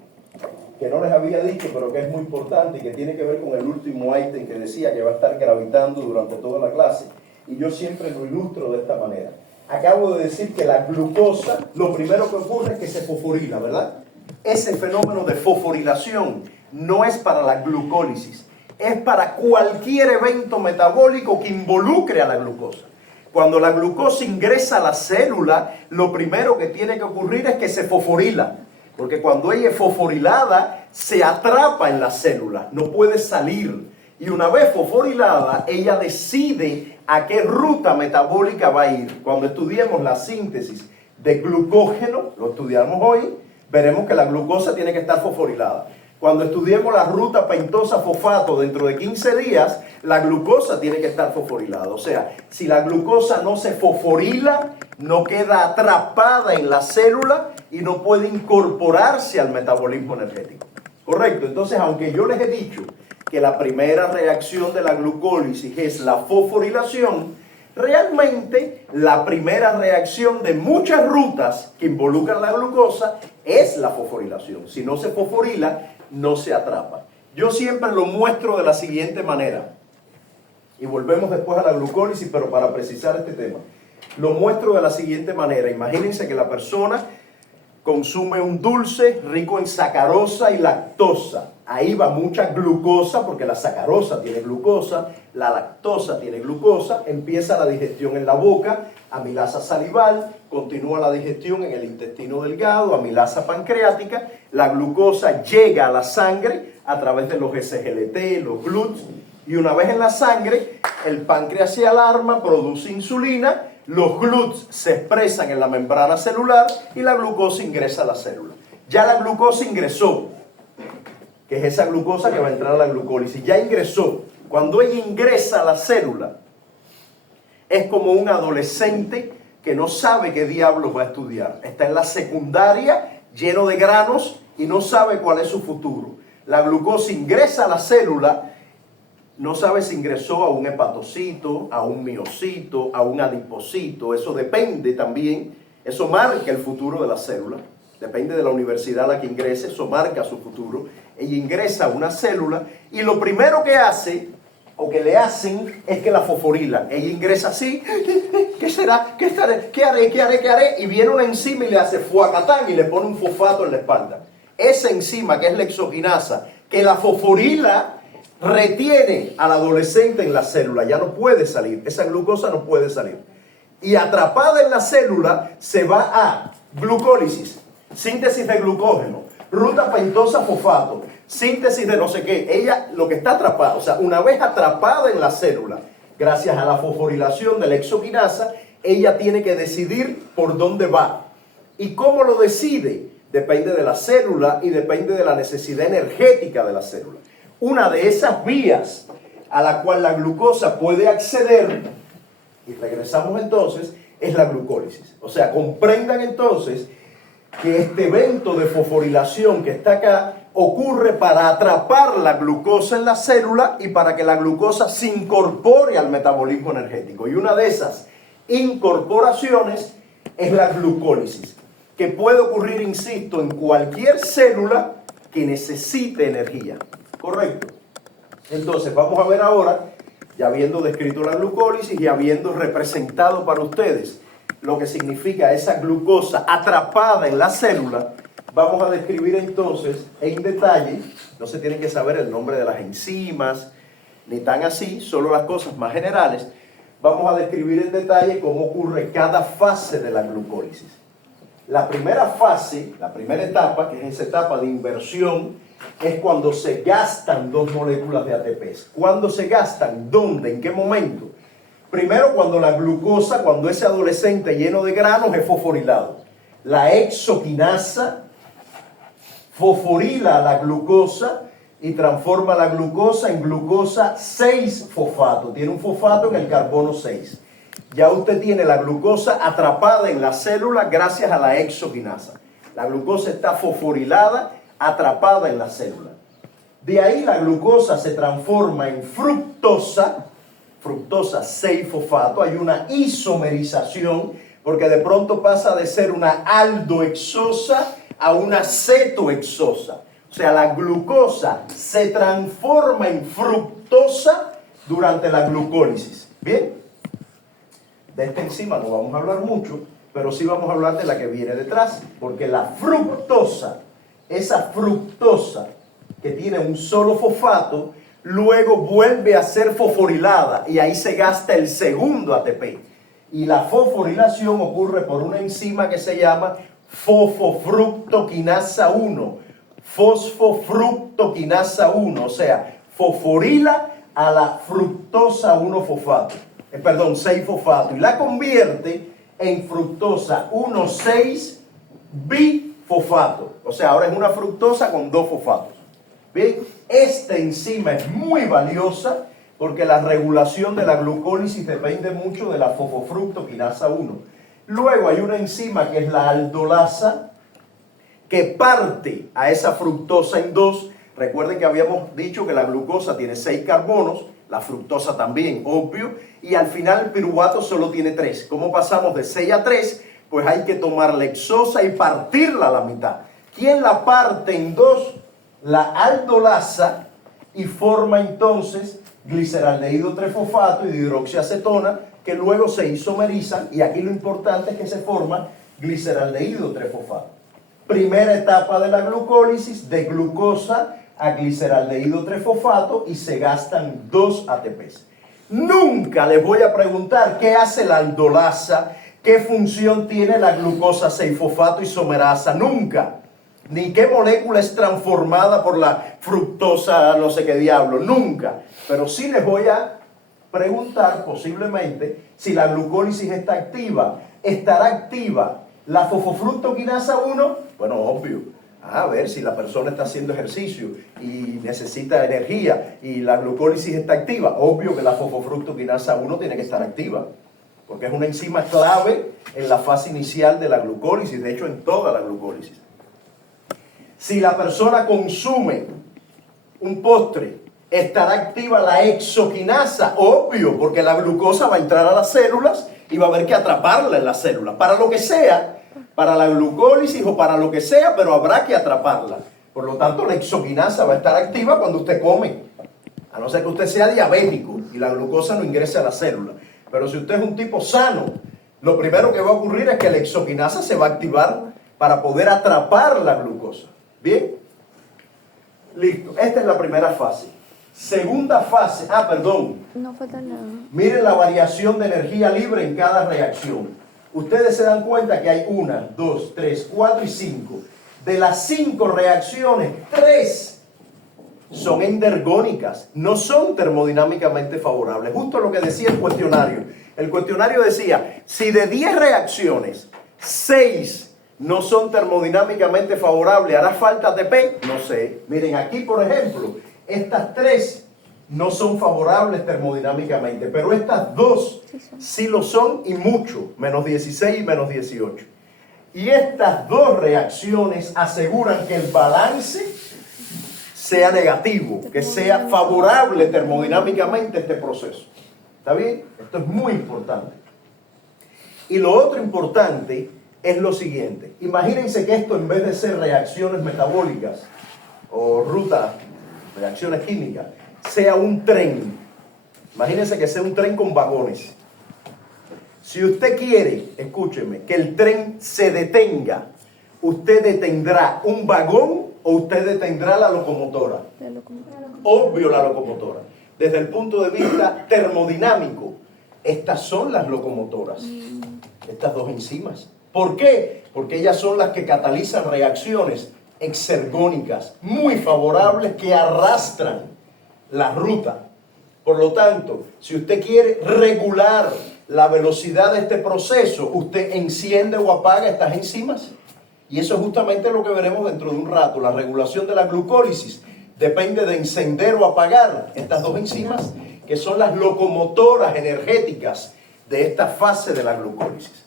que no les había dicho, pero que es muy importante y que tiene que ver con el último ítem que decía que va a estar gravitando durante toda la clase. Y yo siempre lo ilustro de esta manera. Acabo de decir que la glucosa, lo primero que ocurre es que se fosforila, ¿verdad? Ese fenómeno de fosforilación no es para la glucólisis, es para cualquier evento metabólico que involucre a la glucosa. Cuando la glucosa ingresa a la célula, lo primero que tiene que ocurrir es que se fosforila. Porque cuando ella es fosforilada, se atrapa en la célula, no puede salir. Y una vez fosforilada, ella decide a qué ruta metabólica va a ir. Cuando estudiemos la síntesis de glucógeno, lo estudiamos hoy, veremos que la glucosa tiene que estar fosforilada. Cuando estudiemos la ruta pentosa-fosfato dentro de 15 días, la glucosa tiene que estar fosforilada. O sea, si la glucosa no se fosforila, no queda atrapada en la célula y no puede incorporarse al metabolismo energético. ¿Correcto? Entonces, aunque yo les he dicho que la primera reacción de la glucólisis es la fosforilación, realmente la primera reacción de muchas rutas que involucran la glucosa es la fosforilación. Si no se fosforila, no se atrapa. Yo siempre lo muestro de la siguiente manera. Y volvemos después a la glucólisis, pero para precisar este tema. Lo muestro de la siguiente manera. Imagínense que la persona consume un dulce rico en sacarosa y lactosa. Ahí va mucha glucosa, porque la sacarosa tiene glucosa, la lactosa tiene glucosa, empieza la digestión en la boca, amilasa salival, continúa la digestión en el intestino delgado, amilasa pancreática, la glucosa llega a la sangre a través de los SGLT, los GLUTs, y una vez en la sangre, el páncreas se alarma, produce insulina, los GLUTs se expresan en la membrana celular y la glucosa ingresa a la célula. Ya la glucosa ingresó, que es esa glucosa que va a entrar a la glucólisis, ya ingresó. Cuando ella ingresa a la célula, es como un adolescente que no sabe qué diablos va a estudiar. Está en la secundaria, lleno de granos, y no sabe cuál es su futuro. La glucosa ingresa a la célula, no sabe si ingresó a un hepatocito, a un miocito, a un adipocito. Eso depende también, eso marca el futuro de la célula. Depende de la universidad a la que ingrese, eso marca su futuro. Ella ingresa a una célula y lo primero que hace, o que le hacen, es que la fosforilan. Ella ingresa así, ¿qué será? ¿Qué haré? ¿Qué haré? ¿Qué haré? ¿Qué haré? Y viene una enzima y le hace fuacatán y le pone un fosfato en la espalda. Esa enzima, que es la exoquinasa, que la fosforila, retiene al adolescente en la célula, ya no puede salir, esa glucosa no puede salir. Y atrapada en la célula se va a glucólisis, síntesis de glucógeno, ruta pentosa fosfato, síntesis de no sé qué. Ella lo que está atrapada, o sea, una vez atrapada en la célula, gracias a la fosforilación de la exoquinasa, ella tiene que decidir por dónde va. ¿Y cómo lo decide? Depende de la célula y depende de la necesidad energética de la célula. Una de esas vías a la cual la glucosa puede acceder, y regresamos entonces, es la glucólisis. O sea, comprendan entonces que este evento de fosforilación que está acá ocurre para atrapar la glucosa en la célula y para que la glucosa se incorpore al metabolismo energético. Y una de esas incorporaciones es la glucólisis, que puede ocurrir, insisto, en cualquier célula que necesite energía. Correcto. Entonces vamos a ver ahora, ya habiendo descrito la glucólisis y habiendo representado para ustedes lo que significa esa glucosa atrapada en la célula, vamos a describir entonces en detalle, no se tienen que saber el nombre de las enzimas, ni tan así, solo las cosas más generales, vamos a describir en detalle cómo ocurre cada fase de la glucólisis. La primera fase, la primera etapa, que es esa etapa de inversión, es cuando se gastan 2 moléculas de ATP. ¿Cuándo se gastan? ¿Dónde? ¿En qué momento? Primero, cuando la glucosa, cuando ese adolescente lleno de granos es fosforilado. La exoquinasa fosforila la glucosa y transforma la glucosa en glucosa 6-fosfato. Tiene un fosfato en el carbono 6. Ya usted tiene la glucosa atrapada en la célula gracias a la exoquinasa. La glucosa está fosforilada, atrapada en la célula. De ahí la glucosa se transforma en fructosa 6-fosfato. Hay una isomerización porque de pronto pasa de ser una aldohexosa a una cetohexosa. O sea, la glucosa se transforma en fructosa durante la glucólisis. ¿Bien? De esta enzima no vamos a hablar mucho, pero sí vamos a hablar de la que viene detrás. Porque la fructosa, esa fructosa que tiene un solo fosfato, luego vuelve a ser fosforilada y ahí se gasta el segundo ATP. Y la fosforilación ocurre por una enzima que se llama fosfofructoquinasa 1. Fosfofructoquinasa 1, o sea, fosforila a la fructosa 1-fosfato. 6-fosfato. Y la convierte en fructosa 1,6-bifosfato. O sea, ahora es una fructosa con 2 fosfatos. Bien, esta enzima es muy valiosa porque la regulación de la glucólisis depende mucho de la fosfofructoquinasa 1. Luego hay una enzima que es la aldolasa que parte a esa fructosa en 2. Recuerden que habíamos dicho que la glucosa tiene 6 carbonos, la fructosa también, obvio, y al final el piruvato solo tiene 3. ¿Cómo pasamos de 6 a 3? Pues hay que tomar la hexosa y partirla a la mitad. ¿Quién la parte en 2? La aldolasa, y forma entonces gliceraldehído 3-fosfato y dihidroxiacetona, que luego se isomerizan, y aquí lo importante es que se forma gliceraldehído 3-fosfato. Primera etapa de la glucólisis, de glucosa a gliceraldehído 3-fosfato, y se gastan 2 ATPs. Nunca les voy a preguntar qué hace la aldolasa, qué función tiene la glucosa 6-fosfato isomerasa, nunca. Ni qué molécula es transformada por la fructosa, no sé qué diablo, nunca. Pero sí les voy a preguntar posiblemente si la glucólisis está activa. ¿Estará activa la fosfofructoquinasa 1? Bueno, obvio. A ver, si la persona está haciendo ejercicio y necesita energía y la glucólisis está activa, obvio que la fosfofructoquinasa 1 tiene que estar activa. Porque es una enzima clave en la fase inicial de la glucólisis, de hecho en toda la glucólisis. Si la persona consume un postre, ¿estará activa la exoquinasa? Obvio, porque la glucosa va a entrar a las células y va a haber que atraparla en las células. Para lo que sea, para la glucólisis o para lo que sea, pero habrá que atraparla. Por lo tanto, la exoquinasa va a estar activa cuando usted come. A no ser que usted sea diabético y la glucosa no ingrese a la célula. Pero si usted es un tipo sano, lo primero que va a ocurrir es que la exoquinasa se va a activar para poder atrapar la glucosa. ¿Bien? Listo. Esta es la primera fase. Segunda fase. No falta nada. Miren la variación de energía libre en cada reacción. Ustedes se dan cuenta que hay 1, 2, 3, 4 y 5. De las 5 reacciones, 3 son endergónicas. No son termodinámicamente favorables. Justo lo que decía el cuestionario. El cuestionario decía, si de 10 reacciones, 6 no son termodinámicamente favorables, ¿hará falta ATP? No sé. Miren, aquí por ejemplo, estas 3 no son favorables termodinámicamente, pero estas 2 sí lo son y mucho, menos 16 y menos 18. Y estas 2 reacciones aseguran que el balance sea negativo, que sea favorable termodinámicamente este proceso. ¿Está bien? Esto es muy importante. Y lo otro importante es lo siguiente. Imagínense que esto, en vez de ser reacciones metabólicas o reacciones químicas, sea un tren. Imagínense que sea un tren con vagones. Si usted quiere, escúcheme, que el tren se detenga, ¿usted detendrá un vagón o usted detendrá la locomotora? Obvio, la locomotora. Desde el punto de vista termodinámico, estas son las locomotoras, estas 2 enzimas. ¿Por qué? Porque ellas son las que catalizan reacciones exergónicas muy favorables que arrastran la ruta. Por lo tanto, si usted quiere regular la velocidad de este proceso, usted enciende o apaga estas enzimas. Y eso es justamente lo que veremos dentro de un rato. La regulación de la glucólisis depende de encender o apagar estas dos enzimas, que son las locomotoras energéticas de esta fase de la glucólisis.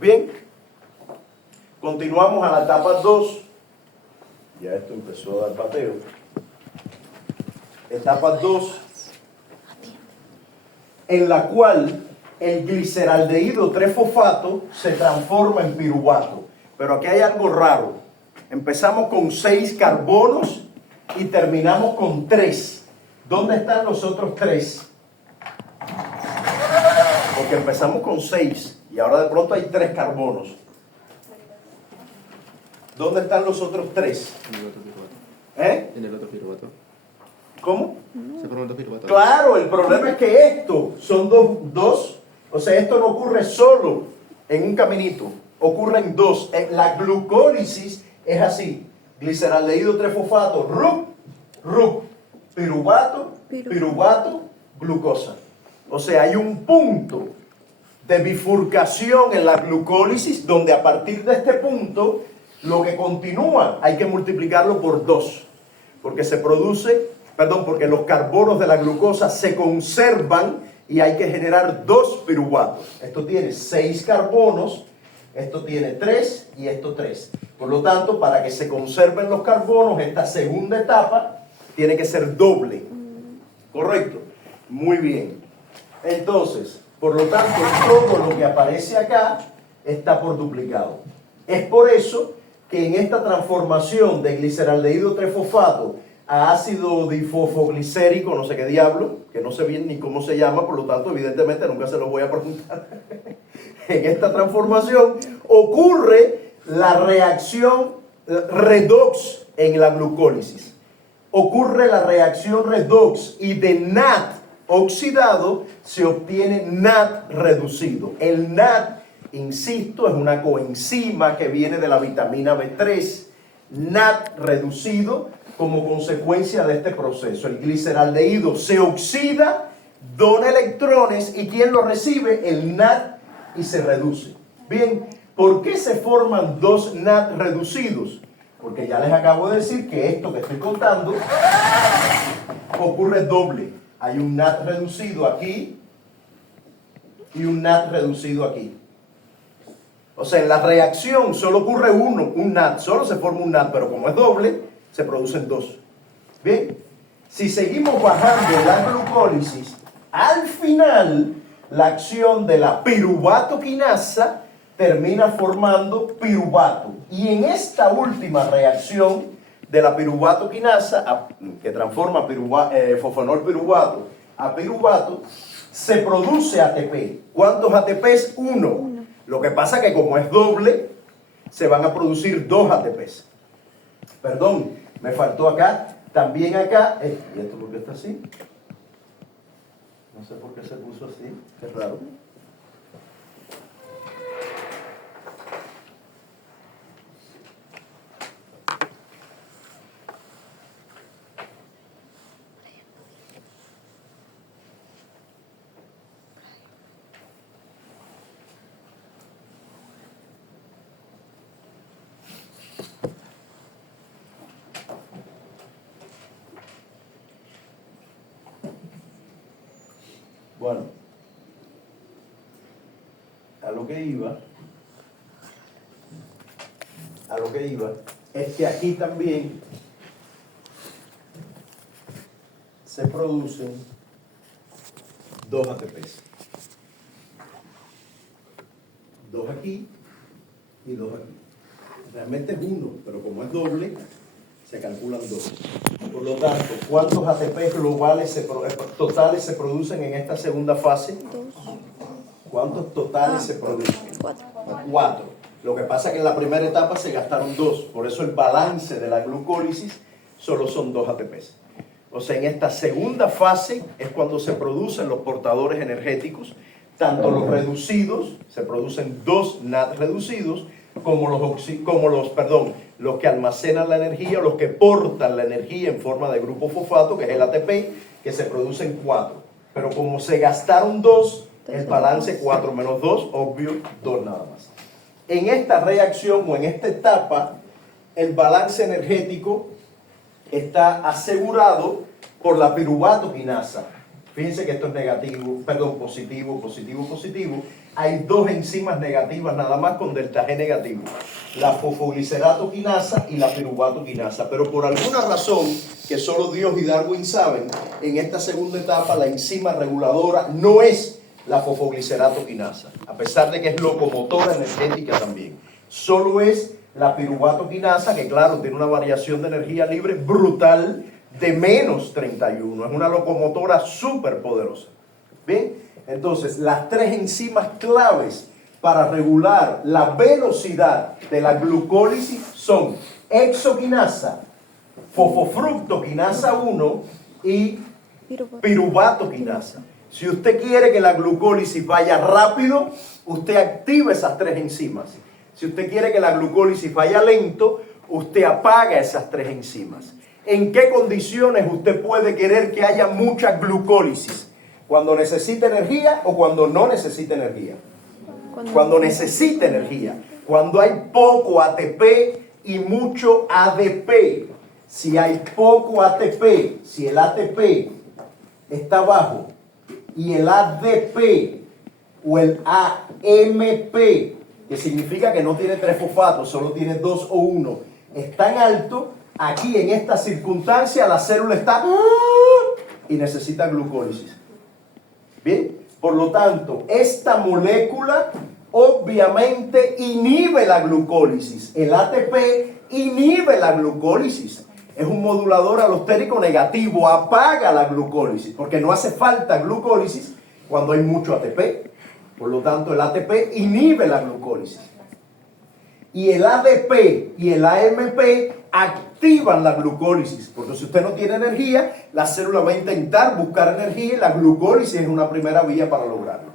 Bien, continuamos a la etapa 2. Ya esto empezó a dar pateo. Etapa 2, en la cual el gliceraldehído 3-fosfato se transforma en piruvato. Pero aquí hay algo raro. Empezamos con 6 carbonos y terminamos con 3. ¿Dónde están los otros 3? Porque empezamos con 6 y ahora de pronto hay 3 carbonos. ¿Dónde están los otros 3? En el otro piruvato. ¿Eh? En el otro piruvato. ¿Cómo? Se forman dos piruvatos. Claro, el problema es que esto son dos, o sea, esto no ocurre solo en un caminito, ocurre en dos. La glucólisis es así: gliceraldehído 3-fosfato, RUP, piruvato, glucosa. O sea, hay un punto de bifurcación en la glucólisis donde a partir de este punto lo que continúa hay que multiplicarlo por 2, porque porque los carbonos de la glucosa se conservan y hay que generar 2 piruvatos. Esto tiene 6 carbonos, esto tiene 3 y esto 3. Por lo tanto, para que se conserven los carbonos, esta segunda etapa tiene que ser doble. ¿Correcto? Muy bien. Entonces, por lo tanto, todo lo que aparece acá está por duplicado. Es por eso que en esta transformación de gliceraldehído 3-fosfato a ácido difosfoglicérico, no sé qué diablo, que no sé bien ni cómo se llama, por lo tanto, evidentemente nunca se lo voy a preguntar. En esta transformación ocurre la reacción redox en la glucólisis. Ocurre la reacción redox y de NAD oxidado se obtiene NAD reducido. El NAD, insisto, es una coenzima que viene de la vitamina B3. NAD reducido como consecuencia de este proceso. El gliceraldehído se oxida, dona electrones y ¿quién lo recibe? El NAD, y se reduce. Bien, ¿por qué se forman 2 NAD reducidos? Porque ya les acabo de decir que esto que estoy contando ocurre doble. Hay un NAD reducido aquí y un NAD reducido aquí. O sea, en la reacción solo ocurre un NAD, solo se forma un NAD, pero como es doble, se producen 2. Bien, si seguimos bajando la glucólisis, al final la acción de la piruvatoquinasa termina formando piruvato. Y en esta última reacción de la piruvatoquinasa, que transforma fosfanol piruvato a piruvato, se produce ATP. ¿Cuántos ATPs? 1. Lo que pasa que como es doble, se van a producir 2 ATPs. Perdón, me faltó acá, también acá, ¿y esto por qué está así? No sé por qué se puso así, es raro. Bueno, a lo que iba es que aquí también se producen 2 ATPs. 2 aquí y 2 aquí. Realmente es 1, pero como es doble, se calculan 2. Por lo tanto, ¿cuántos ATPs globales totales se producen en esta segunda fase? 2. ¿Cuántos totales se producen? 4. 4. Lo que pasa es que en la primera etapa se gastaron 2. Por eso el balance de la glucólisis solo son 2 ATPs. O sea, en esta segunda fase es cuando se producen los portadores energéticos, tanto los reducidos, se producen 2 NAD reducidos, como los que almacenan la energía, los que portan la energía en forma de grupo fosfato, que es el ATP, que se producen 4. Pero como se gastaron 2, el balance 4 menos 2, obvio, 2 nada más. En esta reacción o en esta etapa, el balance energético está asegurado por la piruvato quinasa. Fíjense que esto es negativo, perdón, positivo, positivo, positivo. Hay 2 enzimas negativas nada más con delta G negativo. La fosfoglicerato quinasa y la piruvato quinasa. Pero por alguna razón que solo Dios y Darwin saben, en esta segunda etapa la enzima reguladora no es la fosfoglicerato quinasa. A pesar de que es locomotora energética también. Solo es la piruvato quinasa, que claro, tiene una variación de energía libre brutal de menos 31. Es una locomotora súper poderosa. ¿Bien? Entonces, las 3 enzimas claves para regular la velocidad de la glucólisis son exoquinasa, fosfofructoquinasa 1 y piruvato quinasa. Si usted quiere que la glucólisis vaya rápido, usted activa esas 3 enzimas. Si usted quiere que la glucólisis vaya lento, usted apaga esas 3 enzimas. ¿En qué condiciones usted puede querer que haya mucha glucólisis? ¿Cuando necesita energía o cuando no necesita energía? Cuando necesita energía. Cuando hay poco ATP y mucho ADP. Si hay poco ATP, si el ATP está bajo y el ADP o el AMP, que significa que no tiene 3 fosfatos, solo tiene 2 o 1, es tan alto, aquí en esta circunstancia la célula está y necesita glucólisis. Bien, por lo tanto, esta molécula obviamente inhibe la glucólisis. El ATP inhibe la glucólisis. Es un modulador alostérico negativo, apaga la glucólisis, porque no hace falta glucólisis cuando hay mucho ATP. Por lo tanto, el ATP inhibe la glucólisis. Y el ADP y el AMP activan la glucólisis, porque si usted no tiene energía, la célula va a intentar buscar energía y la glucólisis es una primera vía para lograrlo.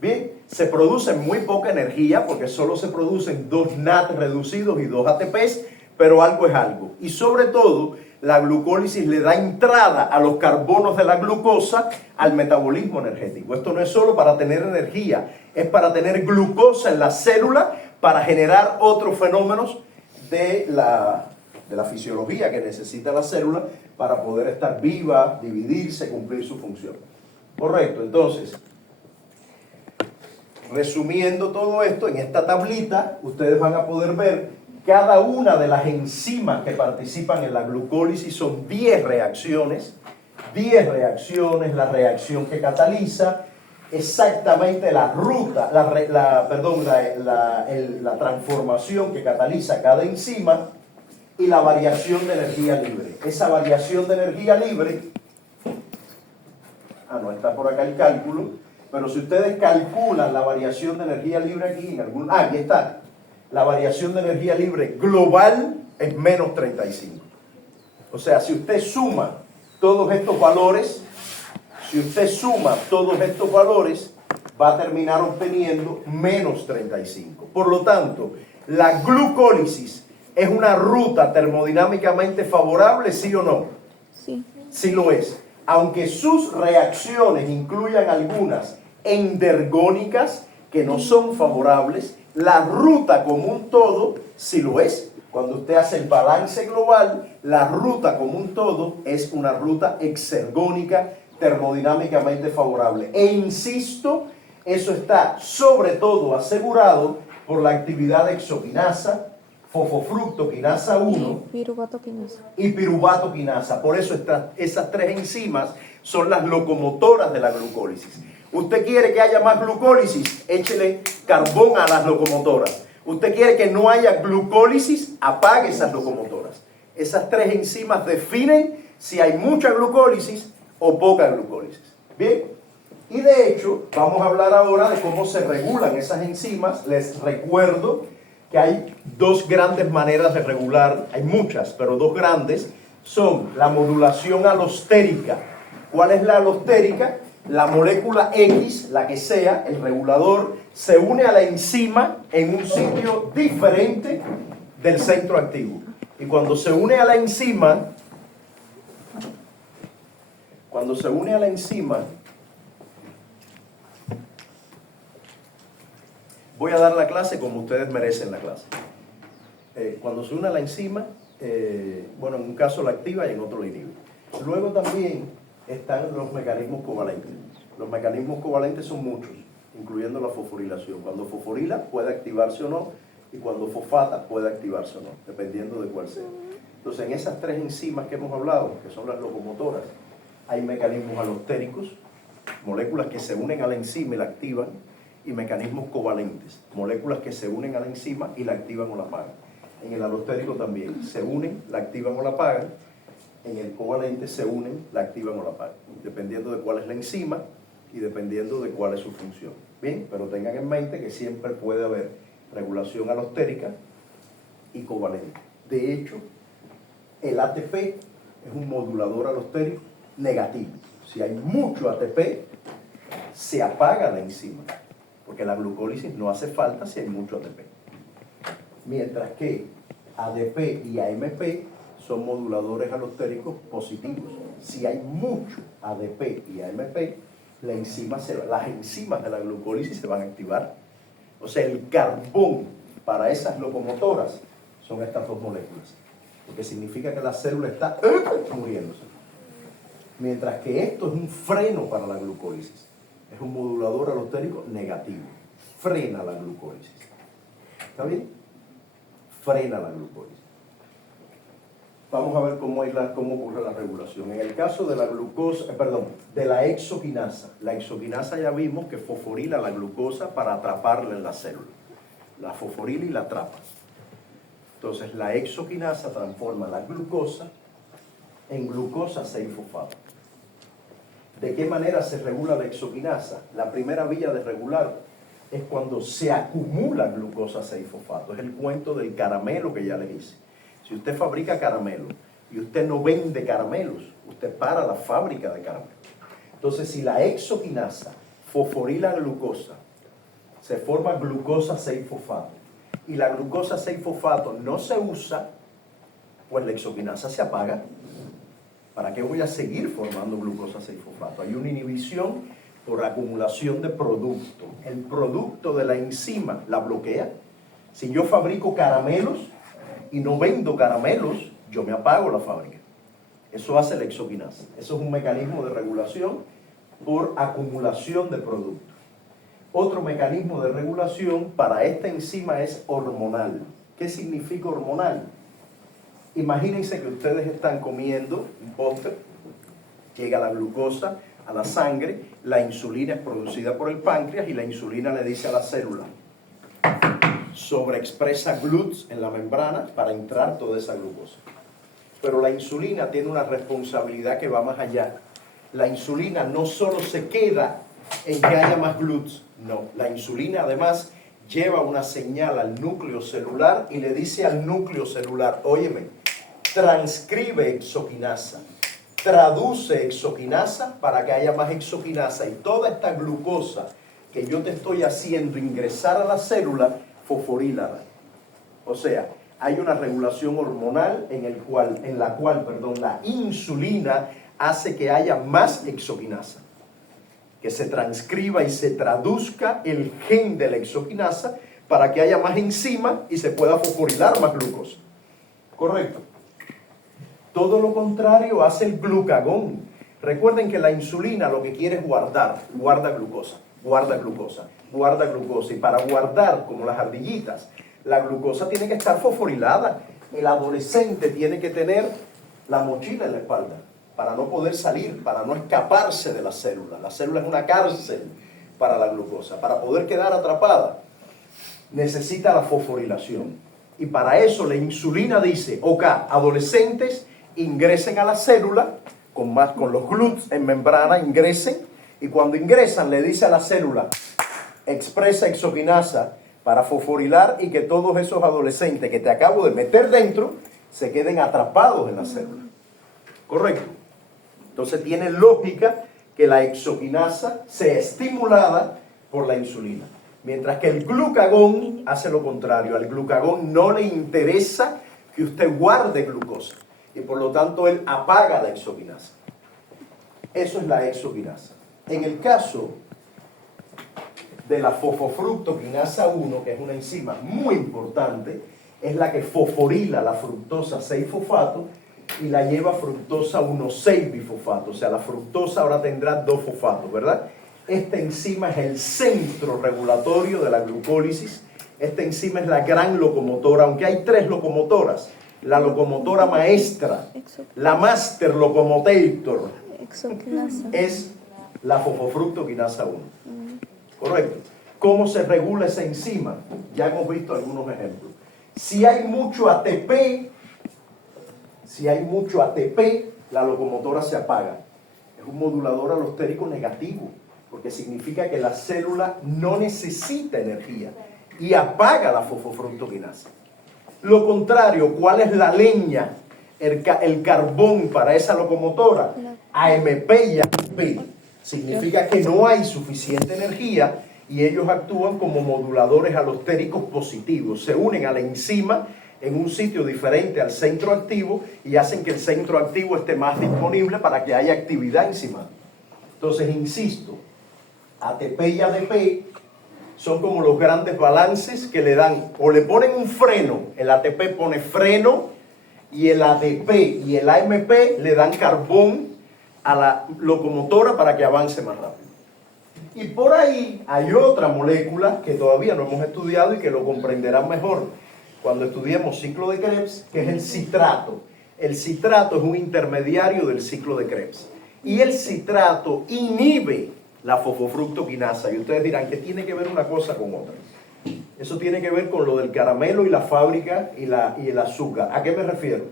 Bien, se produce muy poca energía porque solo se producen 2 NAT reducidos y 2 ATPs, pero algo es algo. Y sobre todo, la glucólisis le da entrada a los carbonos de la glucosa al metabolismo energético. Esto no es solo para tener energía, es para tener glucosa en la célula para generar otros fenómenos de la fisiología que necesita la célula para poder estar viva, dividirse, cumplir su función. Correcto, entonces, resumiendo todo esto, en esta tablita ustedes van a poder ver cada una de las enzimas que participan en la glucólisis. Son 10 reacciones, la reacción que cataliza, exactamente la ruta, la transformación que cataliza cada enzima y la variación de energía libre. Esa variación de energía libre, no está por acá el cálculo, pero si ustedes calculan la variación de energía libre aquí, aquí está, la variación de energía libre global es menos 35. O sea, si usted suma todos estos valores, va a terminar obteniendo menos 35. Por lo tanto, la glucólisis es una ruta termodinámicamente favorable, ¿sí o no? Sí. Sí lo es. Aunque sus reacciones incluyan algunas endergónicas que no son favorables, la ruta como un todo sí lo es. Cuando usted hace el balance global, la ruta como un todo es una ruta exergónica termodinámicamente favorable. E insisto, eso está sobre todo asegurado por la actividad de exoquinasa, fosfofructoquinasa 1 y piruvato quinasa. Por eso esas 3 enzimas son las locomotoras de la glucólisis. Usted quiere que haya más glucólisis, échele carbón a las locomotoras. Usted quiere que no haya glucólisis, apague esas locomotoras. Esas 3 enzimas definen si hay mucha glucólisis o poca glucólisis. Bien, y de hecho vamos a hablar ahora de cómo se regulan esas enzimas. Les recuerdo que hay 2 grandes maneras de regular, hay muchas, pero 2 grandes, son la modulación alostérica. ¿Cuál es la alostérica? La molécula X, la que sea, el regulador, se une a la enzima en un sitio diferente del centro activo. Y cuando se une a la enzima, Voy a dar la clase como ustedes merecen la clase. Cuando se une la enzima, bueno, en un caso la activa y en otro la inhibe. Luego también están los mecanismos covalentes. Los mecanismos covalentes son muchos, incluyendo la fosforilación. Cuando fosforila puede activarse o no, y cuando fosfata puede activarse o no, dependiendo de cuál sea. Entonces, en esas tres enzimas que hemos hablado, que son las locomotoras, hay mecanismos alostéricos, moléculas que se unen a la enzima y la activan, y mecanismos covalentes, moléculas que se unen a la enzima y la activan o la apagan. En el alostérico también, se unen, la activan o la apagan. En el covalente se unen, la activan o la apagan, dependiendo de cuál es la enzima y dependiendo de cuál es su función. Bien, pero tengan en mente que siempre puede haber regulación alostérica y covalente. De hecho, el ATP es un modulador alostérico negativo. Si hay mucho ATP, se apaga la enzima, porque la glucólisis no hace falta si hay mucho ATP. Mientras que ADP y AMP son moduladores alostéricos positivos. Si hay mucho ADP y AMP, las enzimas de la glucólisis se van a activar. O sea, el carbón para esas locomotoras son estas dos moléculas, porque significa que la célula está muriéndose. Mientras que esto es un freno para la glucólisis, es un modulador alostérico negativo, frena la glucólisis. ¿Está bien? Frena la glucólisis. Vamos a ver cómo ocurre la regulación. En el caso de la glucosa, de la exoquinasa. La exoquinasa ya vimos que fosforila la glucosa para atraparla en la célula. La fosforila y la atrapa. Entonces la exoquinasa transforma la glucosa en glucosa 6-fosfato. ¿De qué manera se regula la exoquinasa? La primera vía de regular es cuando se acumula glucosa 6-fosfato. Es el cuento del caramelo que ya les hice. Si usted fabrica caramelo y usted no vende caramelos, usted para la fábrica de caramelos. Entonces, si la exoquinasa fosforila glucosa, se forma glucosa 6-fosfato, y la glucosa 6-fosfato no se usa, pues la exoquinasa se apaga. ¿Para qué voy a seguir formando glucosa 6-fosfato? Hay una inhibición por acumulación de producto. El producto de la enzima la bloquea. Si yo fabrico caramelos y no vendo caramelos, yo me apago la fábrica. Eso hace la exoquinasa. Eso es un mecanismo de regulación por acumulación de producto. Otro mecanismo de regulación para esta enzima es hormonal. ¿Qué significa hormonal? Imagínense que ustedes están comiendo un postre, llega la glucosa a la sangre, la insulina es producida por el páncreas y la insulina le dice a la célula: sobreexpresa GLUTs en la membrana para entrar toda esa glucosa. Pero la insulina tiene una responsabilidad que va más allá. La insulina no solo se queda en que haya más GLUTs, no. La insulina además lleva una señal al núcleo celular y le dice al núcleo celular: óyeme, transcribe exoquinasa, traduce exoquinasa para que haya más exoquinasa, y toda esta glucosa que yo te estoy haciendo ingresar a la célula, fosforílala. O sea, hay una regulación hormonal en la cual la insulina hace que haya más exoquinasa, que se transcriba y se traduzca el gen de la exoquinasa para que haya más enzima y se pueda fosforilar más glucosa. ¿Correcto? Todo lo contrario hace el glucagón. Recuerden que la insulina lo que quiere es guarda glucosa, guarda glucosa, guarda glucosa. Y para guardar, como las ardillitas, la glucosa tiene que estar fosforilada. El adolescente tiene que tener la mochila en la espalda para no poder salir, para no escaparse de la célula. La célula es una cárcel para la glucosa. Para poder quedar atrapada, necesita la fosforilación. Y para eso la insulina dice: ok, adolescentes, ingresen a la célula con los GLUTs en membrana, ingresen, y cuando ingresan le dice a la célula: expresa exoquinasa para fosforilar y que todos esos adolescentes que te acabo de meter dentro se queden atrapados en la célula. ¿Correcto? Entonces tiene lógica que la exoquinasa sea estimulada por la insulina, mientras que el glucagón hace lo contrario. Al glucagón no le interesa que usted guarde glucosa, y por lo tanto él apaga la exoquinasa. Eso es la exoquinasa. En el caso de la fosfofructoquinasa 1, que es una enzima muy importante, es la que fosforila la fructosa 6-fosfato y la lleva fructosa 1,6-bifosfato. O sea, la fructosa ahora tendrá 2 fosfatos, ¿verdad? Esta enzima es el centro regulatorio de la glucólisis. Esta enzima es la gran locomotora, aunque hay 3 locomotoras. La locomotora maestra, la master locomotor, es la fosfofructoquinasa 1. Correcto. ¿Cómo se regula esa enzima? Ya hemos visto algunos ejemplos. Si hay mucho ATP, la locomotora se apaga. Es un modulador alostérico negativo, porque significa que la célula no necesita energía y apaga la fosfofructoquinasa. Lo contrario, ¿cuál es la leña, el carbón para esa locomotora? AMP y AMP. Significa que no hay suficiente energía y ellos actúan como moduladores alostéricos positivos. Se unen a la enzima en un sitio diferente al centro activo y hacen que el centro activo esté más disponible para que haya actividad enzimática. Entonces, insisto, ATP y ADP son como los grandes balances que le dan, o le ponen un freno, el ATP pone freno y el ADP y el AMP le dan carbón a la locomotora para que avance más rápido. Y por ahí hay otra molécula que todavía no hemos estudiado y que lo comprenderán mejor cuando estudiemos ciclo de Krebs, que es el citrato. El citrato es un intermediario del ciclo de Krebs. Y el citrato inhibe la fosfofructoquinasa. Y ustedes dirán, ¿qué tiene que ver una cosa con otra? Eso tiene que ver con lo del caramelo y la fábrica y el azúcar. ¿A qué me refiero?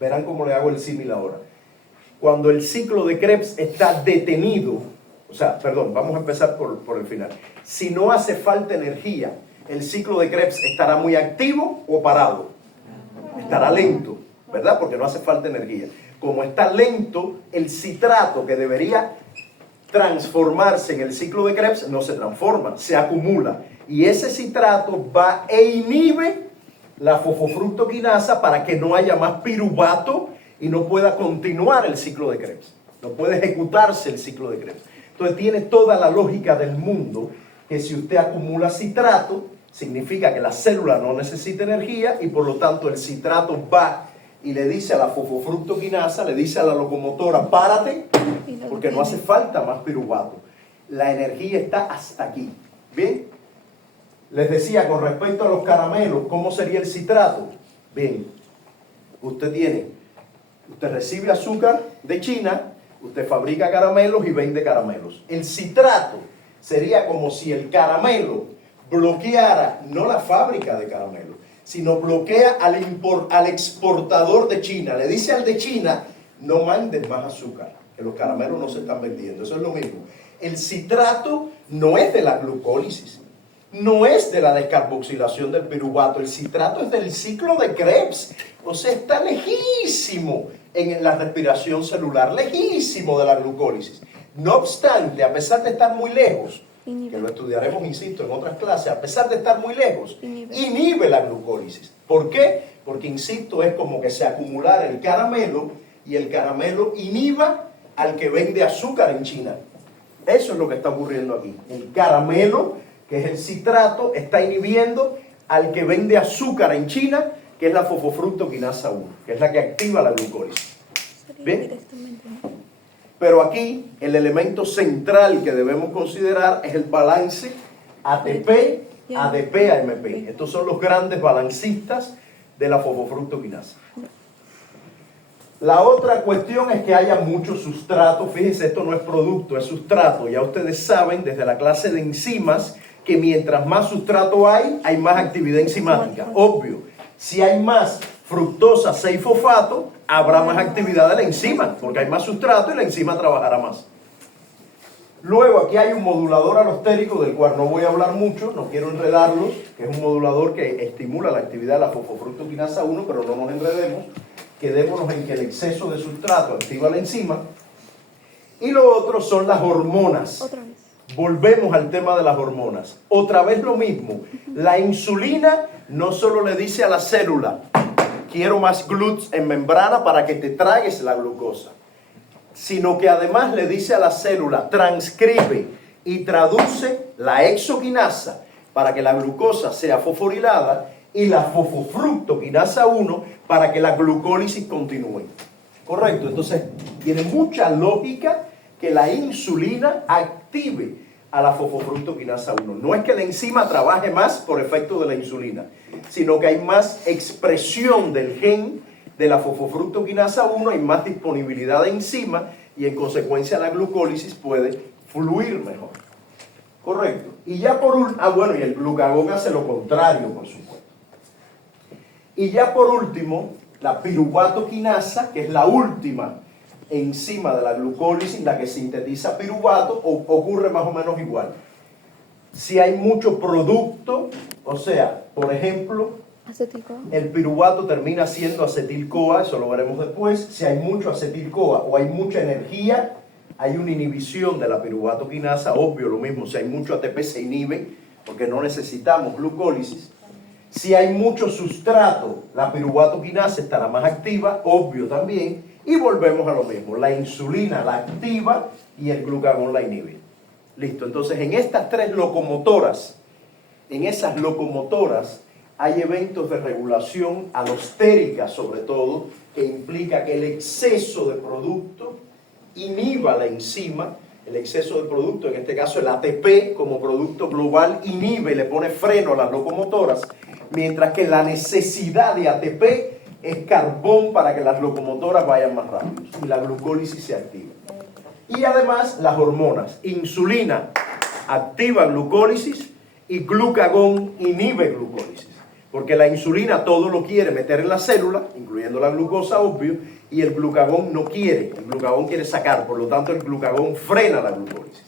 Verán cómo le hago el símil ahora. Cuando el ciclo de Krebs está detenido, vamos a empezar por el final. Si no hace falta energía, el ciclo de Krebs estará muy activo o parado. Estará lento, ¿verdad? Porque no hace falta energía. Como está lento, el citrato que debería transformarse en el ciclo de Krebs no se transforma, se acumula. Y ese citrato va e inhibe la fosfofructoquinasa para que no haya más piruvato y no pueda continuar el ciclo de Krebs. No puede ejecutarse el ciclo de Krebs. Entonces tiene toda la lógica del mundo que si usted acumula citrato, significa que la célula no necesita energía y por lo tanto el citrato va y le dice a la fosfofructoquinasa, le dice a la locomotora, párate, porque no hace falta más piruvato. La energía está hasta aquí. ¿Bien? Les decía, con respecto a los caramelos, ¿cómo sería el citrato? Bien, usted recibe azúcar de China, usted fabrica caramelos y vende caramelos. El citrato sería como si el caramelo bloqueara, no la fábrica de caramelos, sino bloquea al exportador de China. Le dice al de China, no mandes más azúcar, que los caramelos no se están vendiendo. Eso es lo mismo. El citrato no es de la glucólisis, no es de la descarboxilación del piruvato. El citrato es del ciclo de Krebs. O sea, está lejísimo en la respiración celular, lejísimo de la glucólisis. No obstante, a pesar de estar muy lejos, que lo estudiaremos, insisto, en otras clases, a pesar de estar muy lejos, inhibe la glucólisis. ¿Por qué? Porque, insisto, es como que se acumulara el caramelo y el caramelo inhiba al que vende azúcar en China. Eso es lo que está ocurriendo aquí. El caramelo, que es el citrato, está inhibiendo al que vende azúcar en China, que es la fosfofructoquinasa 1, que es la que activa la glucólisis. ¿Bien? Pero aquí el elemento central que debemos considerar es el balance ATP, ADP, AMP. Estos son los grandes balancistas de la fosfofructoquinasa. La otra cuestión es que haya mucho sustrato. Fíjense, esto no es producto, es sustrato. Ya ustedes saben desde la clase de enzimas que mientras más sustrato hay más actividad enzimática. Obvio, si hay más fructosa 6-fosfato, habrá más actividad de la enzima, porque hay más sustrato y la enzima trabajará más. Luego aquí hay un modulador alostérico del cual no voy a hablar mucho, no quiero enredarlos, que es un modulador que estimula la actividad de la fosfofructoquinasa 1, pero no nos enredemos, quedémonos en que el exceso de sustrato activa la enzima. Y lo otro son las hormonas. Otra vez. Volvemos al tema de las hormonas. Otra vez lo mismo. La insulina no solo le dice a la célula, quiero más GLUTs en membrana para que te tragues la glucosa, sino que además le dice a la célula, transcribe y traduce la exoquinasa para que la glucosa sea fosforilada y la fosfofructoquinasa 1 para que la glucólisis continúe. Correcto, entonces tiene mucha lógica que la insulina active a la fosfofructoquinasa 1. No es que la enzima trabaje más por efecto de la insulina, sino que hay más expresión del gen de la fosfofructoquinasa 1, hay más disponibilidad de enzima y en consecuencia la glucólisis puede fluir mejor. Correcto. Y ya por último, y el glucagón hace lo contrario, por supuesto. Y ya por último, la piruvatoquinasa, que es la última enzima de la glucólisis, la que sintetiza piruvato, ocurre más o menos igual. Si hay mucho producto, o sea, por ejemplo, acetil-CoA. El piruvato termina siendo acetil-CoA, eso lo veremos después. Si hay mucho acetil-CoA o hay mucha energía, hay una inhibición de la piruvatoquinasa, obvio, lo mismo, si hay mucho ATP se inhibe, porque no necesitamos glucólisis. Si hay mucho sustrato, la piruvatoquinasa estará más activa, obvio también, y volvemos a lo mismo, la insulina la activa y el glucagón la inhibe. Listo, entonces en estas tres locomotoras, en esas locomotoras, hay eventos de regulación alostérica sobre todo, que implica que el exceso de producto inhiba la enzima, el exceso de producto, en este caso el ATP como producto global, inhibe, le pone freno a las locomotoras, mientras que la necesidad de ATP es carbón para que las locomotoras vayan más rápido y la glucólisis se activa. Y además las hormonas, insulina activa glucólisis y glucagón inhibe glucólisis. Porque la insulina todo lo quiere meter en la célula, incluyendo la glucosa, obvio, y el glucagón no quiere, el glucagón quiere sacar, por lo tanto el glucagón frena la glucólisis.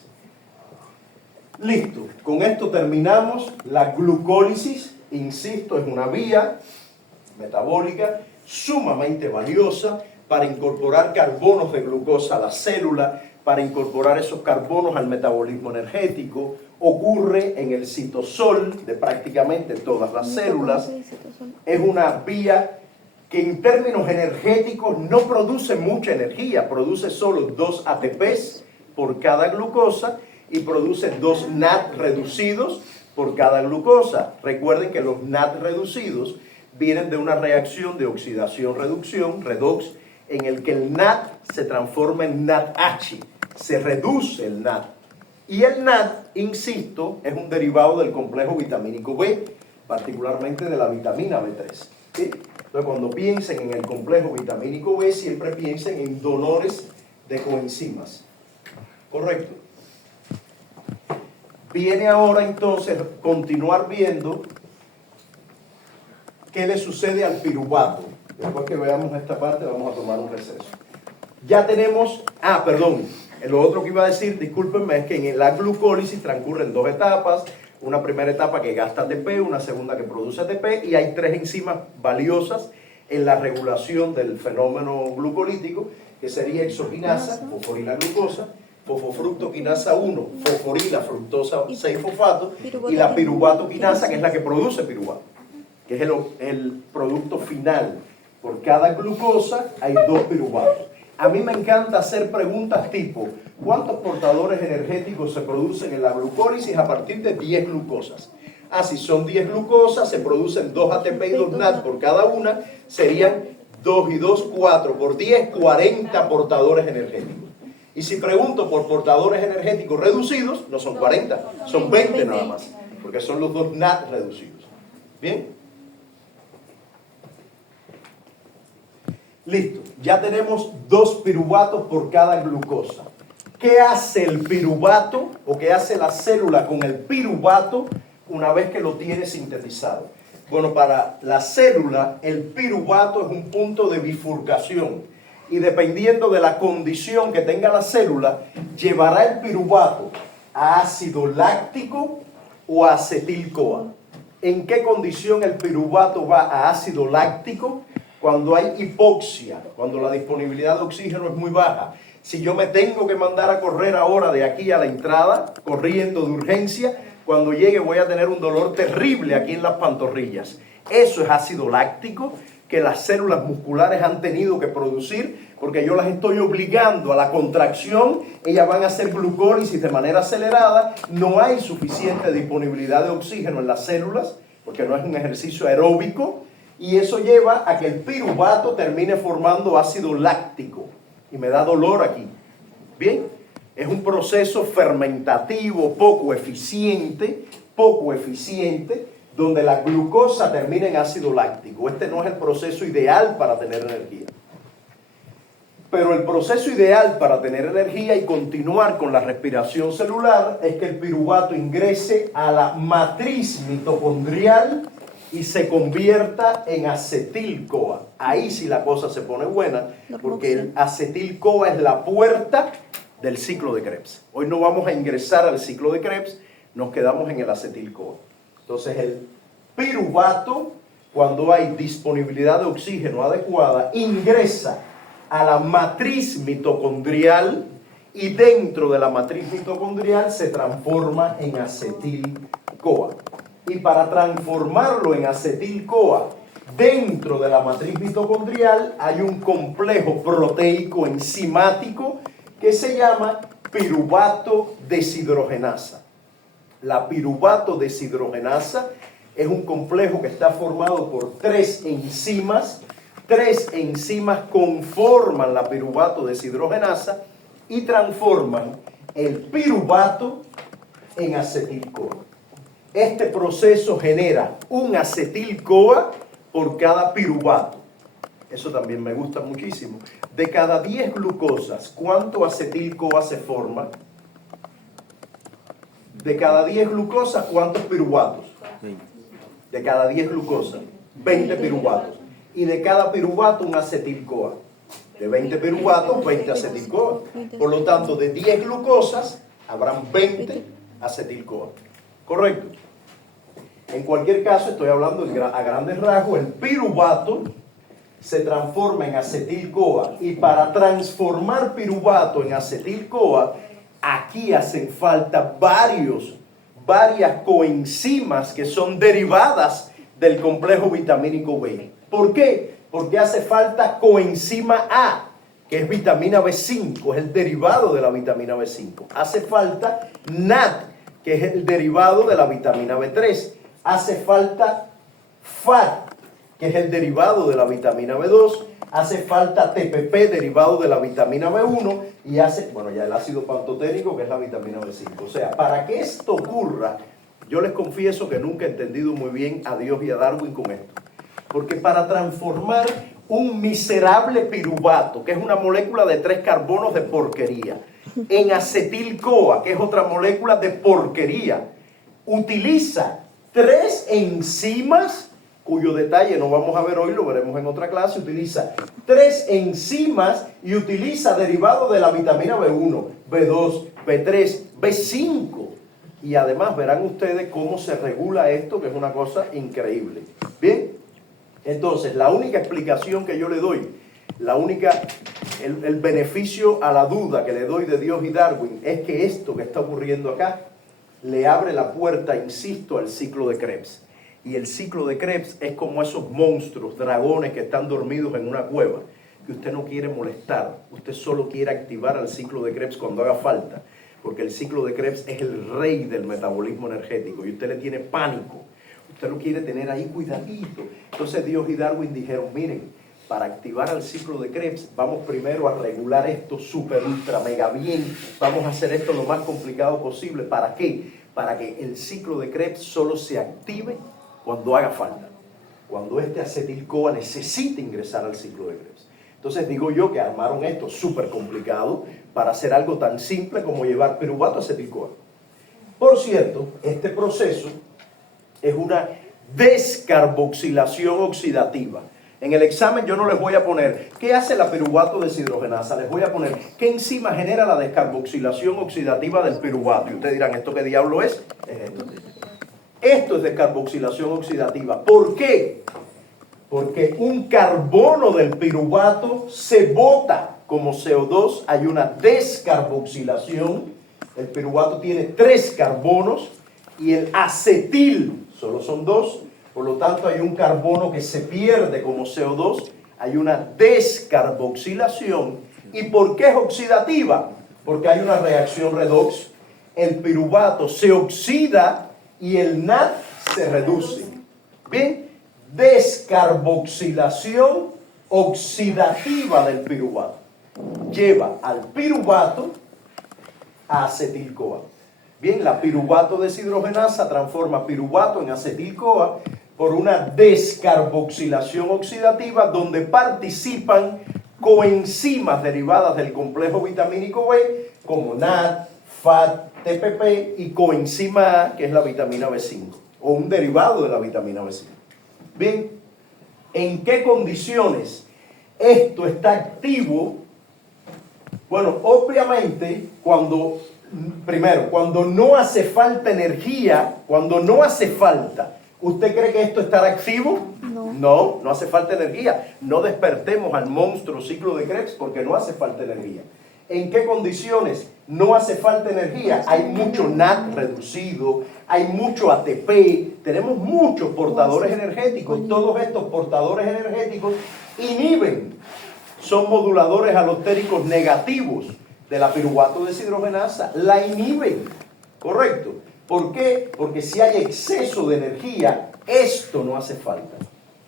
Listo, con esto terminamos. La glucólisis, insisto, es una vía metabólica sumamente valiosa para incorporar carbonos de glucosa a la célula, para incorporar esos carbonos al metabolismo energético. Ocurre en el citosol de prácticamente todas las células. Es una vía que en términos energéticos no produce mucha energía, produce solo 2 ATPs por cada glucosa y produce 2 NAD reducidos por cada glucosa. Recuerden que los NAD reducidos vienen de una reacción de oxidación-reducción, redox, en el que el NAD se transforma en NADH, se reduce el NAD. Y el NAD, insisto, es un derivado del complejo vitamínico B, particularmente de la vitamina B3. ¿Sí? Entonces, cuando piensen en el complejo vitamínico B, siempre piensen en donores de coenzimas. ¿Correcto? Viene ahora entonces continuar viendo qué le sucede al piruvato. Después que veamos esta parte, vamos a tomar un receso. Ya tenemos, lo otro que iba a decir, discúlpenme, es que en la glucólisis transcurren 2 etapas. Una primera etapa que gasta ATP, una segunda que produce ATP, y hay 3 enzimas valiosas en la regulación del fenómeno glucolítico, que sería exoquinasa, fosforila glucosa, fosfofructoquinasa 1, fosforila fructosa 6-fosfato, y la piruvatoquinasa, que es la que produce piruvato, que es el producto final. Por cada glucosa hay 2 piruvatos. A mí me encanta hacer preguntas tipo, ¿cuántos portadores energéticos se producen en la glucólisis a partir de 10 glucosas? Si son 10 glucosas, se producen 2 ATP y 2 NAD por cada una, serían 2 y 2, 4, por 10, 40 portadores energéticos. Y si pregunto por portadores energéticos reducidos, no son 40, son 20 nada más, porque son los 2 NAD reducidos. ¿Bien? Listo, ya tenemos 2 piruvatos por cada glucosa. ¿Qué hace el piruvato o qué hace la célula con el piruvato una vez que lo tiene sintetizado? Bueno, para la célula el piruvato es un punto de bifurcación y dependiendo de la condición que tenga la célula, llevará el piruvato a ácido láctico o a acetil-CoA. ¿En qué condición el piruvato va a ácido láctico? Cuando hay hipoxia, cuando la disponibilidad de oxígeno es muy baja. Si yo me tengo que mandar a correr ahora de aquí a la entrada, corriendo de urgencia, cuando llegue voy a tener un dolor terrible aquí en las pantorrillas. Eso es ácido láctico. que las células musculares han tenido que producir, porque yo las estoy obligando a la contracción, ellas van a hacer glucólisis de manera acelerada, no hay suficiente disponibilidad de oxígeno en las células, porque no es un ejercicio aeróbico, y eso lleva a que el piruvato termine formando ácido láctico, y me da dolor aquí. Bien, es un proceso fermentativo poco eficiente, donde la glucosa termina en ácido láctico. Este no es el proceso ideal para tener energía. Pero el proceso ideal para tener energía y continuar con la respiración celular es que el piruvato ingrese a la matriz mitocondrial y se convierta en acetil-CoA. Ahí sí la cosa se pone buena, porque el acetil-CoA es la puerta del ciclo de Krebs. Hoy no vamos a ingresar al ciclo de Krebs, nos quedamos en el acetil-CoA. Entonces el piruvato, cuando hay disponibilidad de oxígeno adecuada, ingresa a la matriz mitocondrial y dentro de la matriz mitocondrial se transforma en acetil-CoA. Y para transformarlo en acetil-CoA dentro de la matriz mitocondrial hay un complejo proteico enzimático que se llama piruvato deshidrogenasa. La piruvato deshidrogenasa es un complejo que está formado por tres enzimas. Tres enzimas conforman la piruvato deshidrogenasa y transforman el piruvato en acetil-CoA. Este proceso genera un acetil-CoA por cada piruvato. Eso también me gusta muchísimo. De cada 10 glucosas, ¿cuánto acetil-CoA se forma? De cada 10 glucosas, ¿cuántos piruvatos? De cada 10 glucosas, 20 piruvatos. Y de cada piruvato, un acetil-CoA. De 20 piruvatos, 20 acetil-CoA. Por lo tanto, de 10 glucosas, habrán 20 acetil-CoA. ¿Correcto? En cualquier caso, estoy hablando a grandes rasgos, el piruvato se transforma en acetil-CoA. Y para transformar piruvato en acetil-CoA, aquí hacen falta varias coenzimas que son derivadas del complejo vitamínico B. ¿Por qué? Porque hace falta coenzima A, que es vitamina B5, es el derivado de la vitamina B5. Hace falta NAD, que es el derivado de la vitamina B3. Hace falta FAT, que es el derivado de la vitamina B2. Hace falta TPP, derivado de la vitamina B1, y ya el ácido pantoténico, que es la vitamina B5. O sea, para que esto ocurra, yo les confieso que nunca he entendido muy bien a Dios y a Darwin con esto. Porque para transformar un miserable piruvato, que es una molécula de 3 carbonos de porquería, en acetil-CoA, que es otra molécula de porquería, utiliza 3 enzimas, cuyo detalle no vamos a ver hoy, lo veremos en otra clase. Utiliza 3 enzimas y utiliza derivados de la vitamina B1, B2, B3, B5. Y además verán ustedes cómo se regula esto, que es una cosa increíble. Bien, entonces la única explicación que yo le doy, el beneficio a la duda que le doy de Dios y Darwin, es que esto que está ocurriendo acá le abre la puerta, insisto, al ciclo de Krebs. Y el ciclo de Krebs es como esos monstruos, dragones que están dormidos en una cueva, que usted no quiere molestar, usted solo quiere activar el ciclo de Krebs cuando haga falta, porque el ciclo de Krebs es el rey del metabolismo energético y usted le tiene pánico, usted lo quiere tener ahí cuidadito. Entonces Dios y Darwin dijeron, miren, para activar el ciclo de Krebs vamos primero a regular esto súper, ultra, mega bien, vamos a hacer esto lo más complicado posible. ¿Para qué? Para que el ciclo de Krebs solo se active cuando haga falta, cuando este acetil-CoA necesite ingresar al ciclo de Krebs. Entonces digo yo que armaron esto súper complicado para hacer algo tan simple como llevar piruvato a acetil-CoA. Por cierto, este proceso es una descarboxilación oxidativa. En el examen yo no les voy a poner ¿qué hace la piruvato deshidrogenasa? Les voy a poner ¿qué enzima genera la descarboxilación oxidativa del piruvato? Y ustedes dirán, ¿esto qué diablo es? Es esto. Esto es descarboxilación oxidativa. ¿Por qué? Porque un carbono del piruvato se bota como CO2, hay una descarboxilación. El piruvato tiene 3 carbonos y el acetil, solo son 2, Por lo tanto, hay un carbono que se pierde como CO2, hay una descarboxilación. ¿Y por qué es oxidativa? Porque hay una reacción redox. El piruvato se oxida y el NAD se reduce. Bien, descarboxilación oxidativa del piruvato. Lleva al piruvato a acetil-CoA. Bien, la piruvato deshidrogenasa transforma piruvato en acetil-CoA por una descarboxilación oxidativa donde participan coenzimas derivadas del complejo vitamínico B como NAD, FAT, TPP y coenzima A, que es la vitamina B5 o un derivado de la vitamina B5. Bien, ¿en qué condiciones esto está activo? Bueno, obviamente, cuando no hace falta energía, ¿usted cree que esto estará activo? No, no hace falta energía. No despertemos al monstruo ciclo de Krebs porque no hace falta energía. ¿En qué condiciones no hace falta energía? Hay mucho NAD reducido, hay mucho ATP, tenemos muchos portadores energéticos. Todos estos portadores energéticos inhiben, son moduladores alostéricos negativos de la piruvato deshidrogenasa, la inhiben, ¿correcto? ¿Por qué? Porque si hay exceso de energía, esto no hace falta.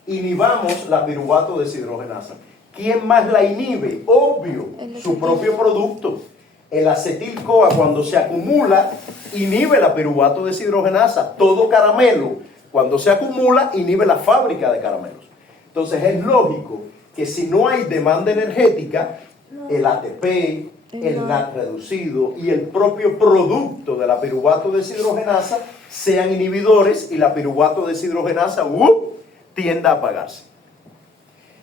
Inhibamos la piruvato deshidrogenasa. ¿Quién más la inhibe? Obvio, su propio producto. El acetil-CoA, cuando se acumula, inhibe la piruvato deshidrogenasa. Todo caramelo, cuando se acumula, inhibe la fábrica de caramelos. Entonces es lógico que si no hay demanda energética, el ATP, el NAD reducido y el propio producto de la piruvato deshidrogenasa sean inhibidores y la piruvato deshidrogenasa tienda a apagarse.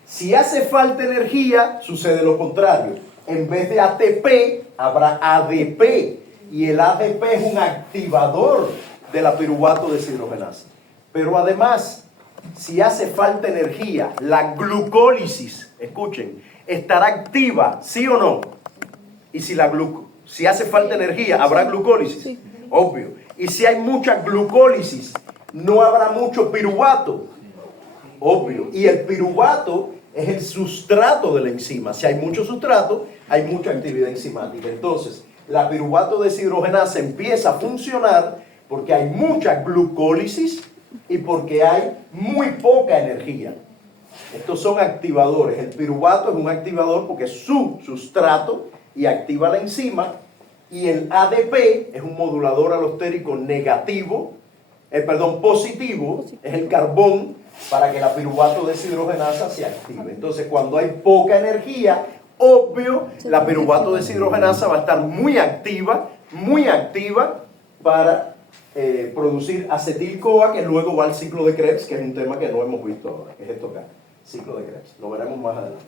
Si hace falta energía, sucede lo contrario. En vez de ATP, habrá ADP. Y el ADP es un activador de la piruvato deshidrogenasa. Pero además, si hace falta energía, la glucólisis, escuchen, estará activa, ¿sí o no? Y si hace falta energía, ¿habrá glucólisis? Sí. Obvio. Y si hay mucha glucólisis, ¿no habrá mucho piruvato? Obvio. Y el piruvato es el sustrato de la enzima. Si hay mucho sustrato, hay mucha actividad enzimática. Entonces, la piruvato deshidrogenasa empieza a funcionar porque hay mucha glucólisis y porque hay muy poca energía. Estos son activadores. El piruvato es un activador porque es su sustrato y activa la enzima. Y el ADP es un modulador alostérico positivo, es el carbón para que la piruvato deshidrogenasa se active. Entonces, cuando hay poca energía, obvio, la piruvato deshidrogenasa va a estar muy activa para producir acetil-CoA, que luego va al ciclo de Krebs, que es un tema que no hemos visto ahora, que es esto acá, ciclo de Krebs. Lo veremos más adelante.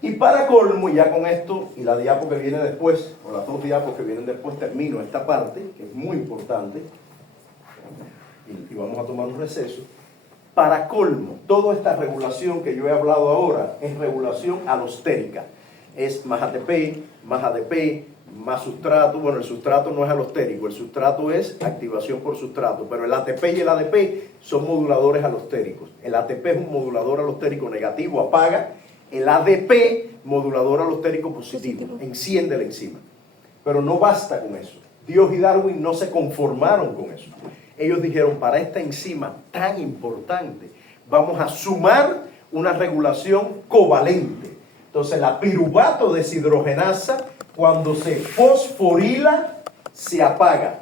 Y para colmo, ya con esto y la diapo que viene después, o las dos diapos que vienen después, termino esta parte, que es muy importante, y vamos a tomar un receso. Para colmo, toda esta regulación que yo he hablado ahora es regulación alostérica. Es más ATP, más ADP, más sustrato. Bueno, el sustrato no es alostérico, el sustrato es activación por sustrato, pero el ATP y el ADP son moduladores alostéricos. El ATP es un modulador alostérico negativo, apaga. El ADP, modulador alostérico positivo, enciende la enzima. Pero no basta con eso. Dios y Darwin no se conformaron con eso. Ellos dijeron, para esta enzima tan importante, vamos a sumar una regulación covalente. Entonces, la piruvato deshidrogenasa, cuando se fosforila, se apaga.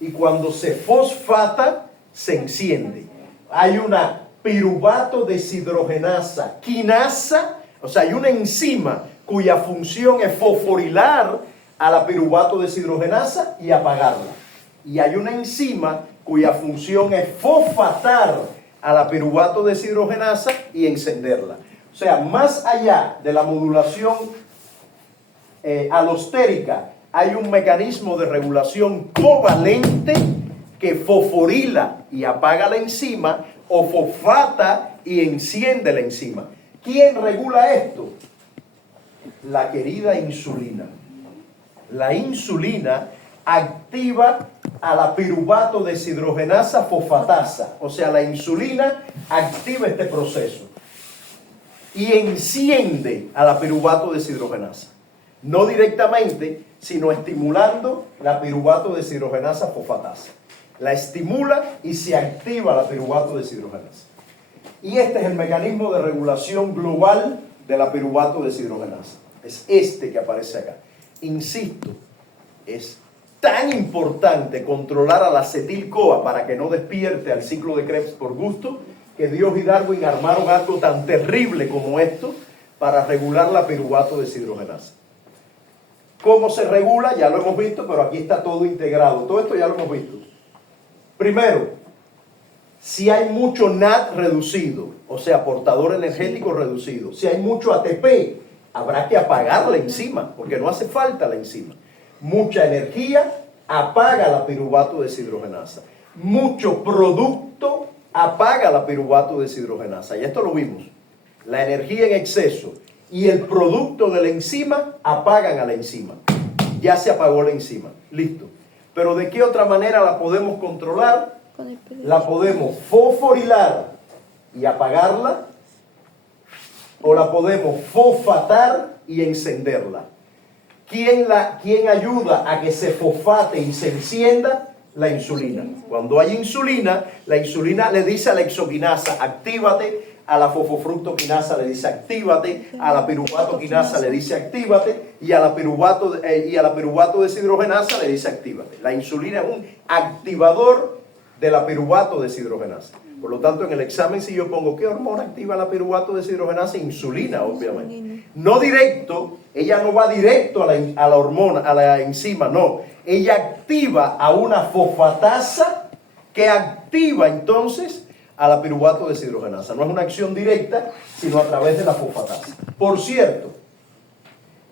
Y cuando se fosfata, se enciende. Hay una piruvato deshidrogenasa quinasa, o sea, hay una enzima cuya función es fosforilar a la piruvato deshidrogenasa y apagarla. Y hay una enzima cuya función es fosfatar a la piruvato deshidrogenasa y encenderla. O sea, más allá de la modulación alostérica, hay un mecanismo de regulación covalente que fosforila y apaga la enzima o fosfata y enciende la enzima. ¿Quién regula esto? La querida insulina. La insulina activa a la piruvato deshidrogenasa fosfatasa, o sea, la insulina activa este proceso y enciende a la piruvato deshidrogenasa. No directamente, sino estimulando la piruvato deshidrogenasa fosfatasa. La estimula y se activa la piruvato deshidrogenasa. Y este es el mecanismo de regulación global de la piruvato deshidrogenasa. Es este que aparece acá. Insisto, es tan importante controlar a la acetil-CoA para que no despierte al ciclo de Krebs por gusto, que Dios y Darwin armaron algo tan terrible como esto para regular la piruvato deshidrogenasa. ¿Cómo se regula? Ya lo hemos visto, pero aquí está todo integrado. Todo esto ya lo hemos visto. Primero, si hay mucho NAD reducido, o sea, portador energético reducido, si hay mucho ATP, habrá que apagar la enzima, porque no hace falta la enzima. Mucha energía, apaga la piruvato deshidrogenasa. Mucho producto, apaga la piruvato deshidrogenasa. Y esto lo vimos. La energía en exceso y el producto de la enzima apagan a la enzima. Ya se apagó la enzima. Listo. Pero ¿de qué otra manera la podemos controlar? La podemos fosforilar y apagarla, o la podemos fosfatar y encenderla. ¿Quién ayuda a que se fosfate y se encienda? La insulina. Cuando hay insulina, la insulina le dice a la exoquinasa, actívate, a la fosfofructoquinasa le dice actívate, a la piruvatoquinasa le dice actívate, y a la piruvato deshidrogenasa le dice actívate. La insulina es un activador de la piruvato deshidrogenasa. Por lo tanto, en el examen, si yo pongo ¿qué hormona activa la piruvato deshidrogenasa? Insulina, obviamente. No directo, ella no va directo a la hormona, a la enzima, no. Ella activa a una fosfatasa que activa entonces a la piruvato deshidrogenasa. No es una acción directa, sino a través de la fosfatasa. Por cierto,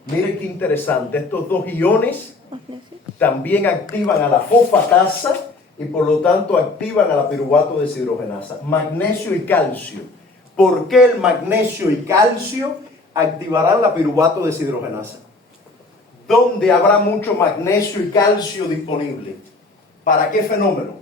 miren qué interesante, estos dos iones también activan a la fosfatasa y por lo tanto activan a la piruvato deshidrogenasa. Magnesio y calcio. ¿Por qué el magnesio y calcio activarán la piruvato deshidrogenasa? ¿Dónde habrá mucho magnesio y calcio disponible? ¿Para qué fenómeno?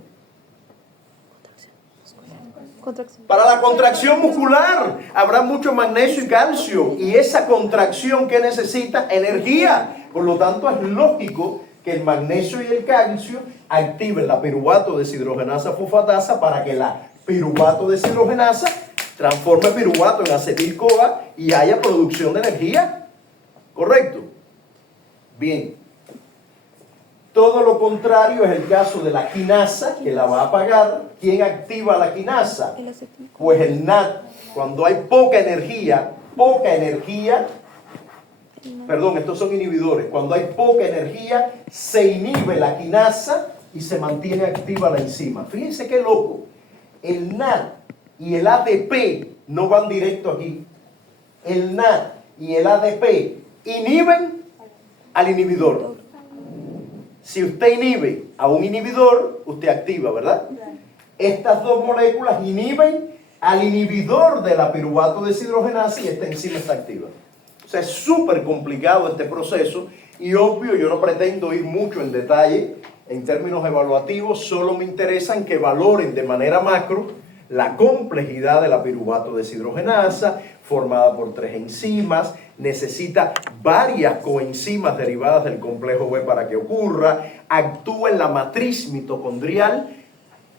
Para la contracción muscular. Habrá mucho magnesio y calcio. Y esa contracción que necesita energía. Por lo tanto es lógico que el magnesio y el calcio activen la piruvato deshidrogenasa fosfatasa para que la piruvato deshidrogenasa transforme piruvato en acetil-CoA y haya producción de energía. ¿Correcto? Bien. Todo lo contrario es el caso de la quinasa, que la va a apagar. ¿Quién activa la quinasa? Pues el NAD. Cuando hay poca energía, perdón, estos son inhibidores. Cuando hay poca energía, se inhibe la quinasa y se mantiene activa la enzima. Fíjense qué loco. El NAD y el ADP no van directo aquí. El NAD y el ADP inhiben al inhibidor. Si usted inhibe a un inhibidor, usted activa, ¿verdad? Estas dos moléculas inhiben al inhibidor de la piruvato deshidrogenasa y esta enzima está activa. O sea, es súper complicado este proceso y obvio, yo no pretendo ir mucho en detalle en términos evaluativos, solo me interesan que valoren de manera macro la complejidad de la piruvato deshidrogenasa, formada por 3 enzimas, necesita varias coenzimas derivadas del complejo B para que ocurra, actúa en la matriz mitocondrial,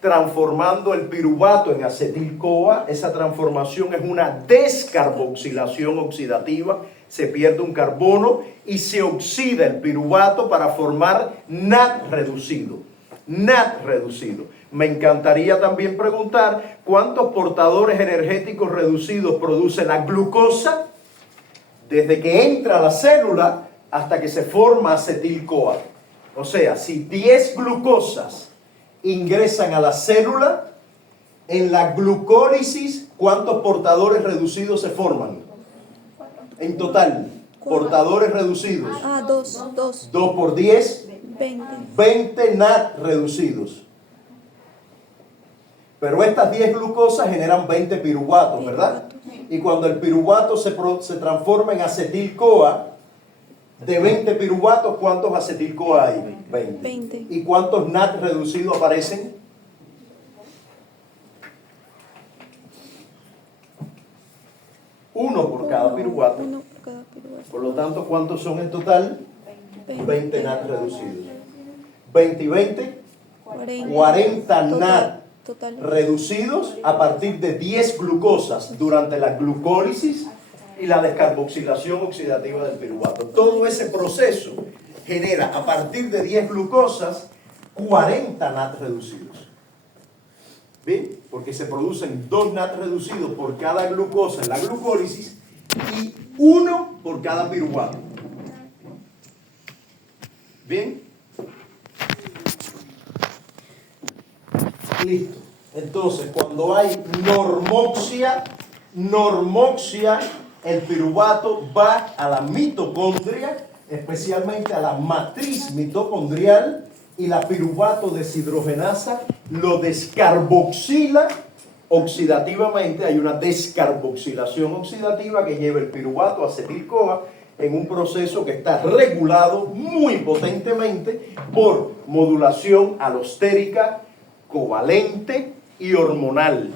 transformando el piruvato en acetil-CoA. Esa transformación es una descarboxilación oxidativa, se pierde un carbono y se oxida el piruvato para formar NAD reducido. NAD reducido. Me encantaría también preguntar cuántos portadores energéticos reducidos produce la glucosa desde que entra a la célula hasta que se forma acetil-CoA. O sea, si 10 glucosas ingresan a la célula, en la glucólisis, ¿cuántos portadores reducidos se forman? En total, portadores reducidos. 2. 2 por 10, 20. 20 NAD reducidos. Pero estas 10 glucosas generan 20 piruvatos, ¿verdad? Y cuando el piruvato se transforma en acetil-CoA, De 20 piruvatos, ¿cuántos acetil-CoA hay? 20. 20. ¿Y cuántos NAT reducidos aparecen? 1 por cada piruvato. 1 por cada piruvato. Por lo tanto, ¿cuántos son en total? 20 NAT reducidos. 20 y 20, 40 NAT Total. reducidos a partir de 10 glucosas durante la glucólisis y la descarboxilación oxidativa del piruvato. Todo ese proceso genera a partir de 10 glucosas 40 NAT reducidos. ¿Bien? Porque se producen 2 NAT reducidos por cada glucosa en la glucólisis y 1 por cada piruvato. ¿Bien? Listo. Entonces, cuando hay normoxia, el piruvato va a la mitocondria, especialmente a la matriz mitocondrial, y la piruvato deshidrogenasa lo descarboxila oxidativamente. Hay una descarboxilación oxidativa que lleva el piruvato a acetil-CoA en un proceso que está regulado muy potentemente por modulación alostérica, covalente y hormonal.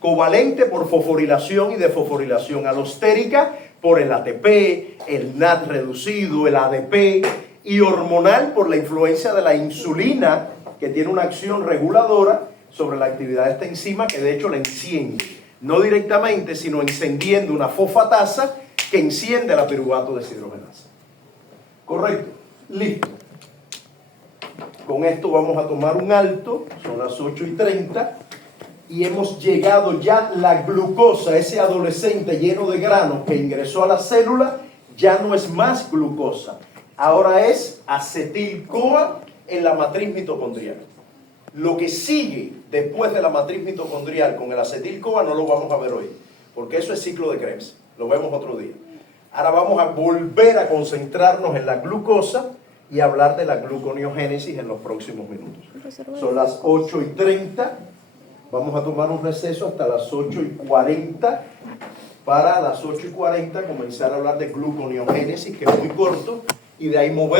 Covalente por fosforilación y desfosforilación, alostérica por el ATP, el NAT reducido, el ADP, y hormonal por la influencia de la insulina, que tiene una acción reguladora sobre la actividad de esta enzima, que de hecho la enciende, no directamente, sino encendiendo una fosfatasa que enciende la piruvato deshidrogenasa. ¿Correcto? Listo. Con esto vamos a tomar un alto, son las 8:30, y hemos llegado ya la glucosa, ese adolescente lleno de granos que ingresó a la célula, ya no es más glucosa, ahora es acetil-CoA en la matriz mitocondrial. Lo que sigue después de la matriz mitocondrial con el acetil-CoA no lo vamos a ver hoy, porque eso es ciclo de Krebs, lo vemos otro día. Ahora vamos a volver a concentrarnos en la glucosa y hablar de la gluconeogénesis en los próximos minutos. Son las 8:30, vamos a tomar un receso hasta las 8:40, para las 8:40 comenzar a hablar de gluconeogénesis, que es muy corto, y de ahí mover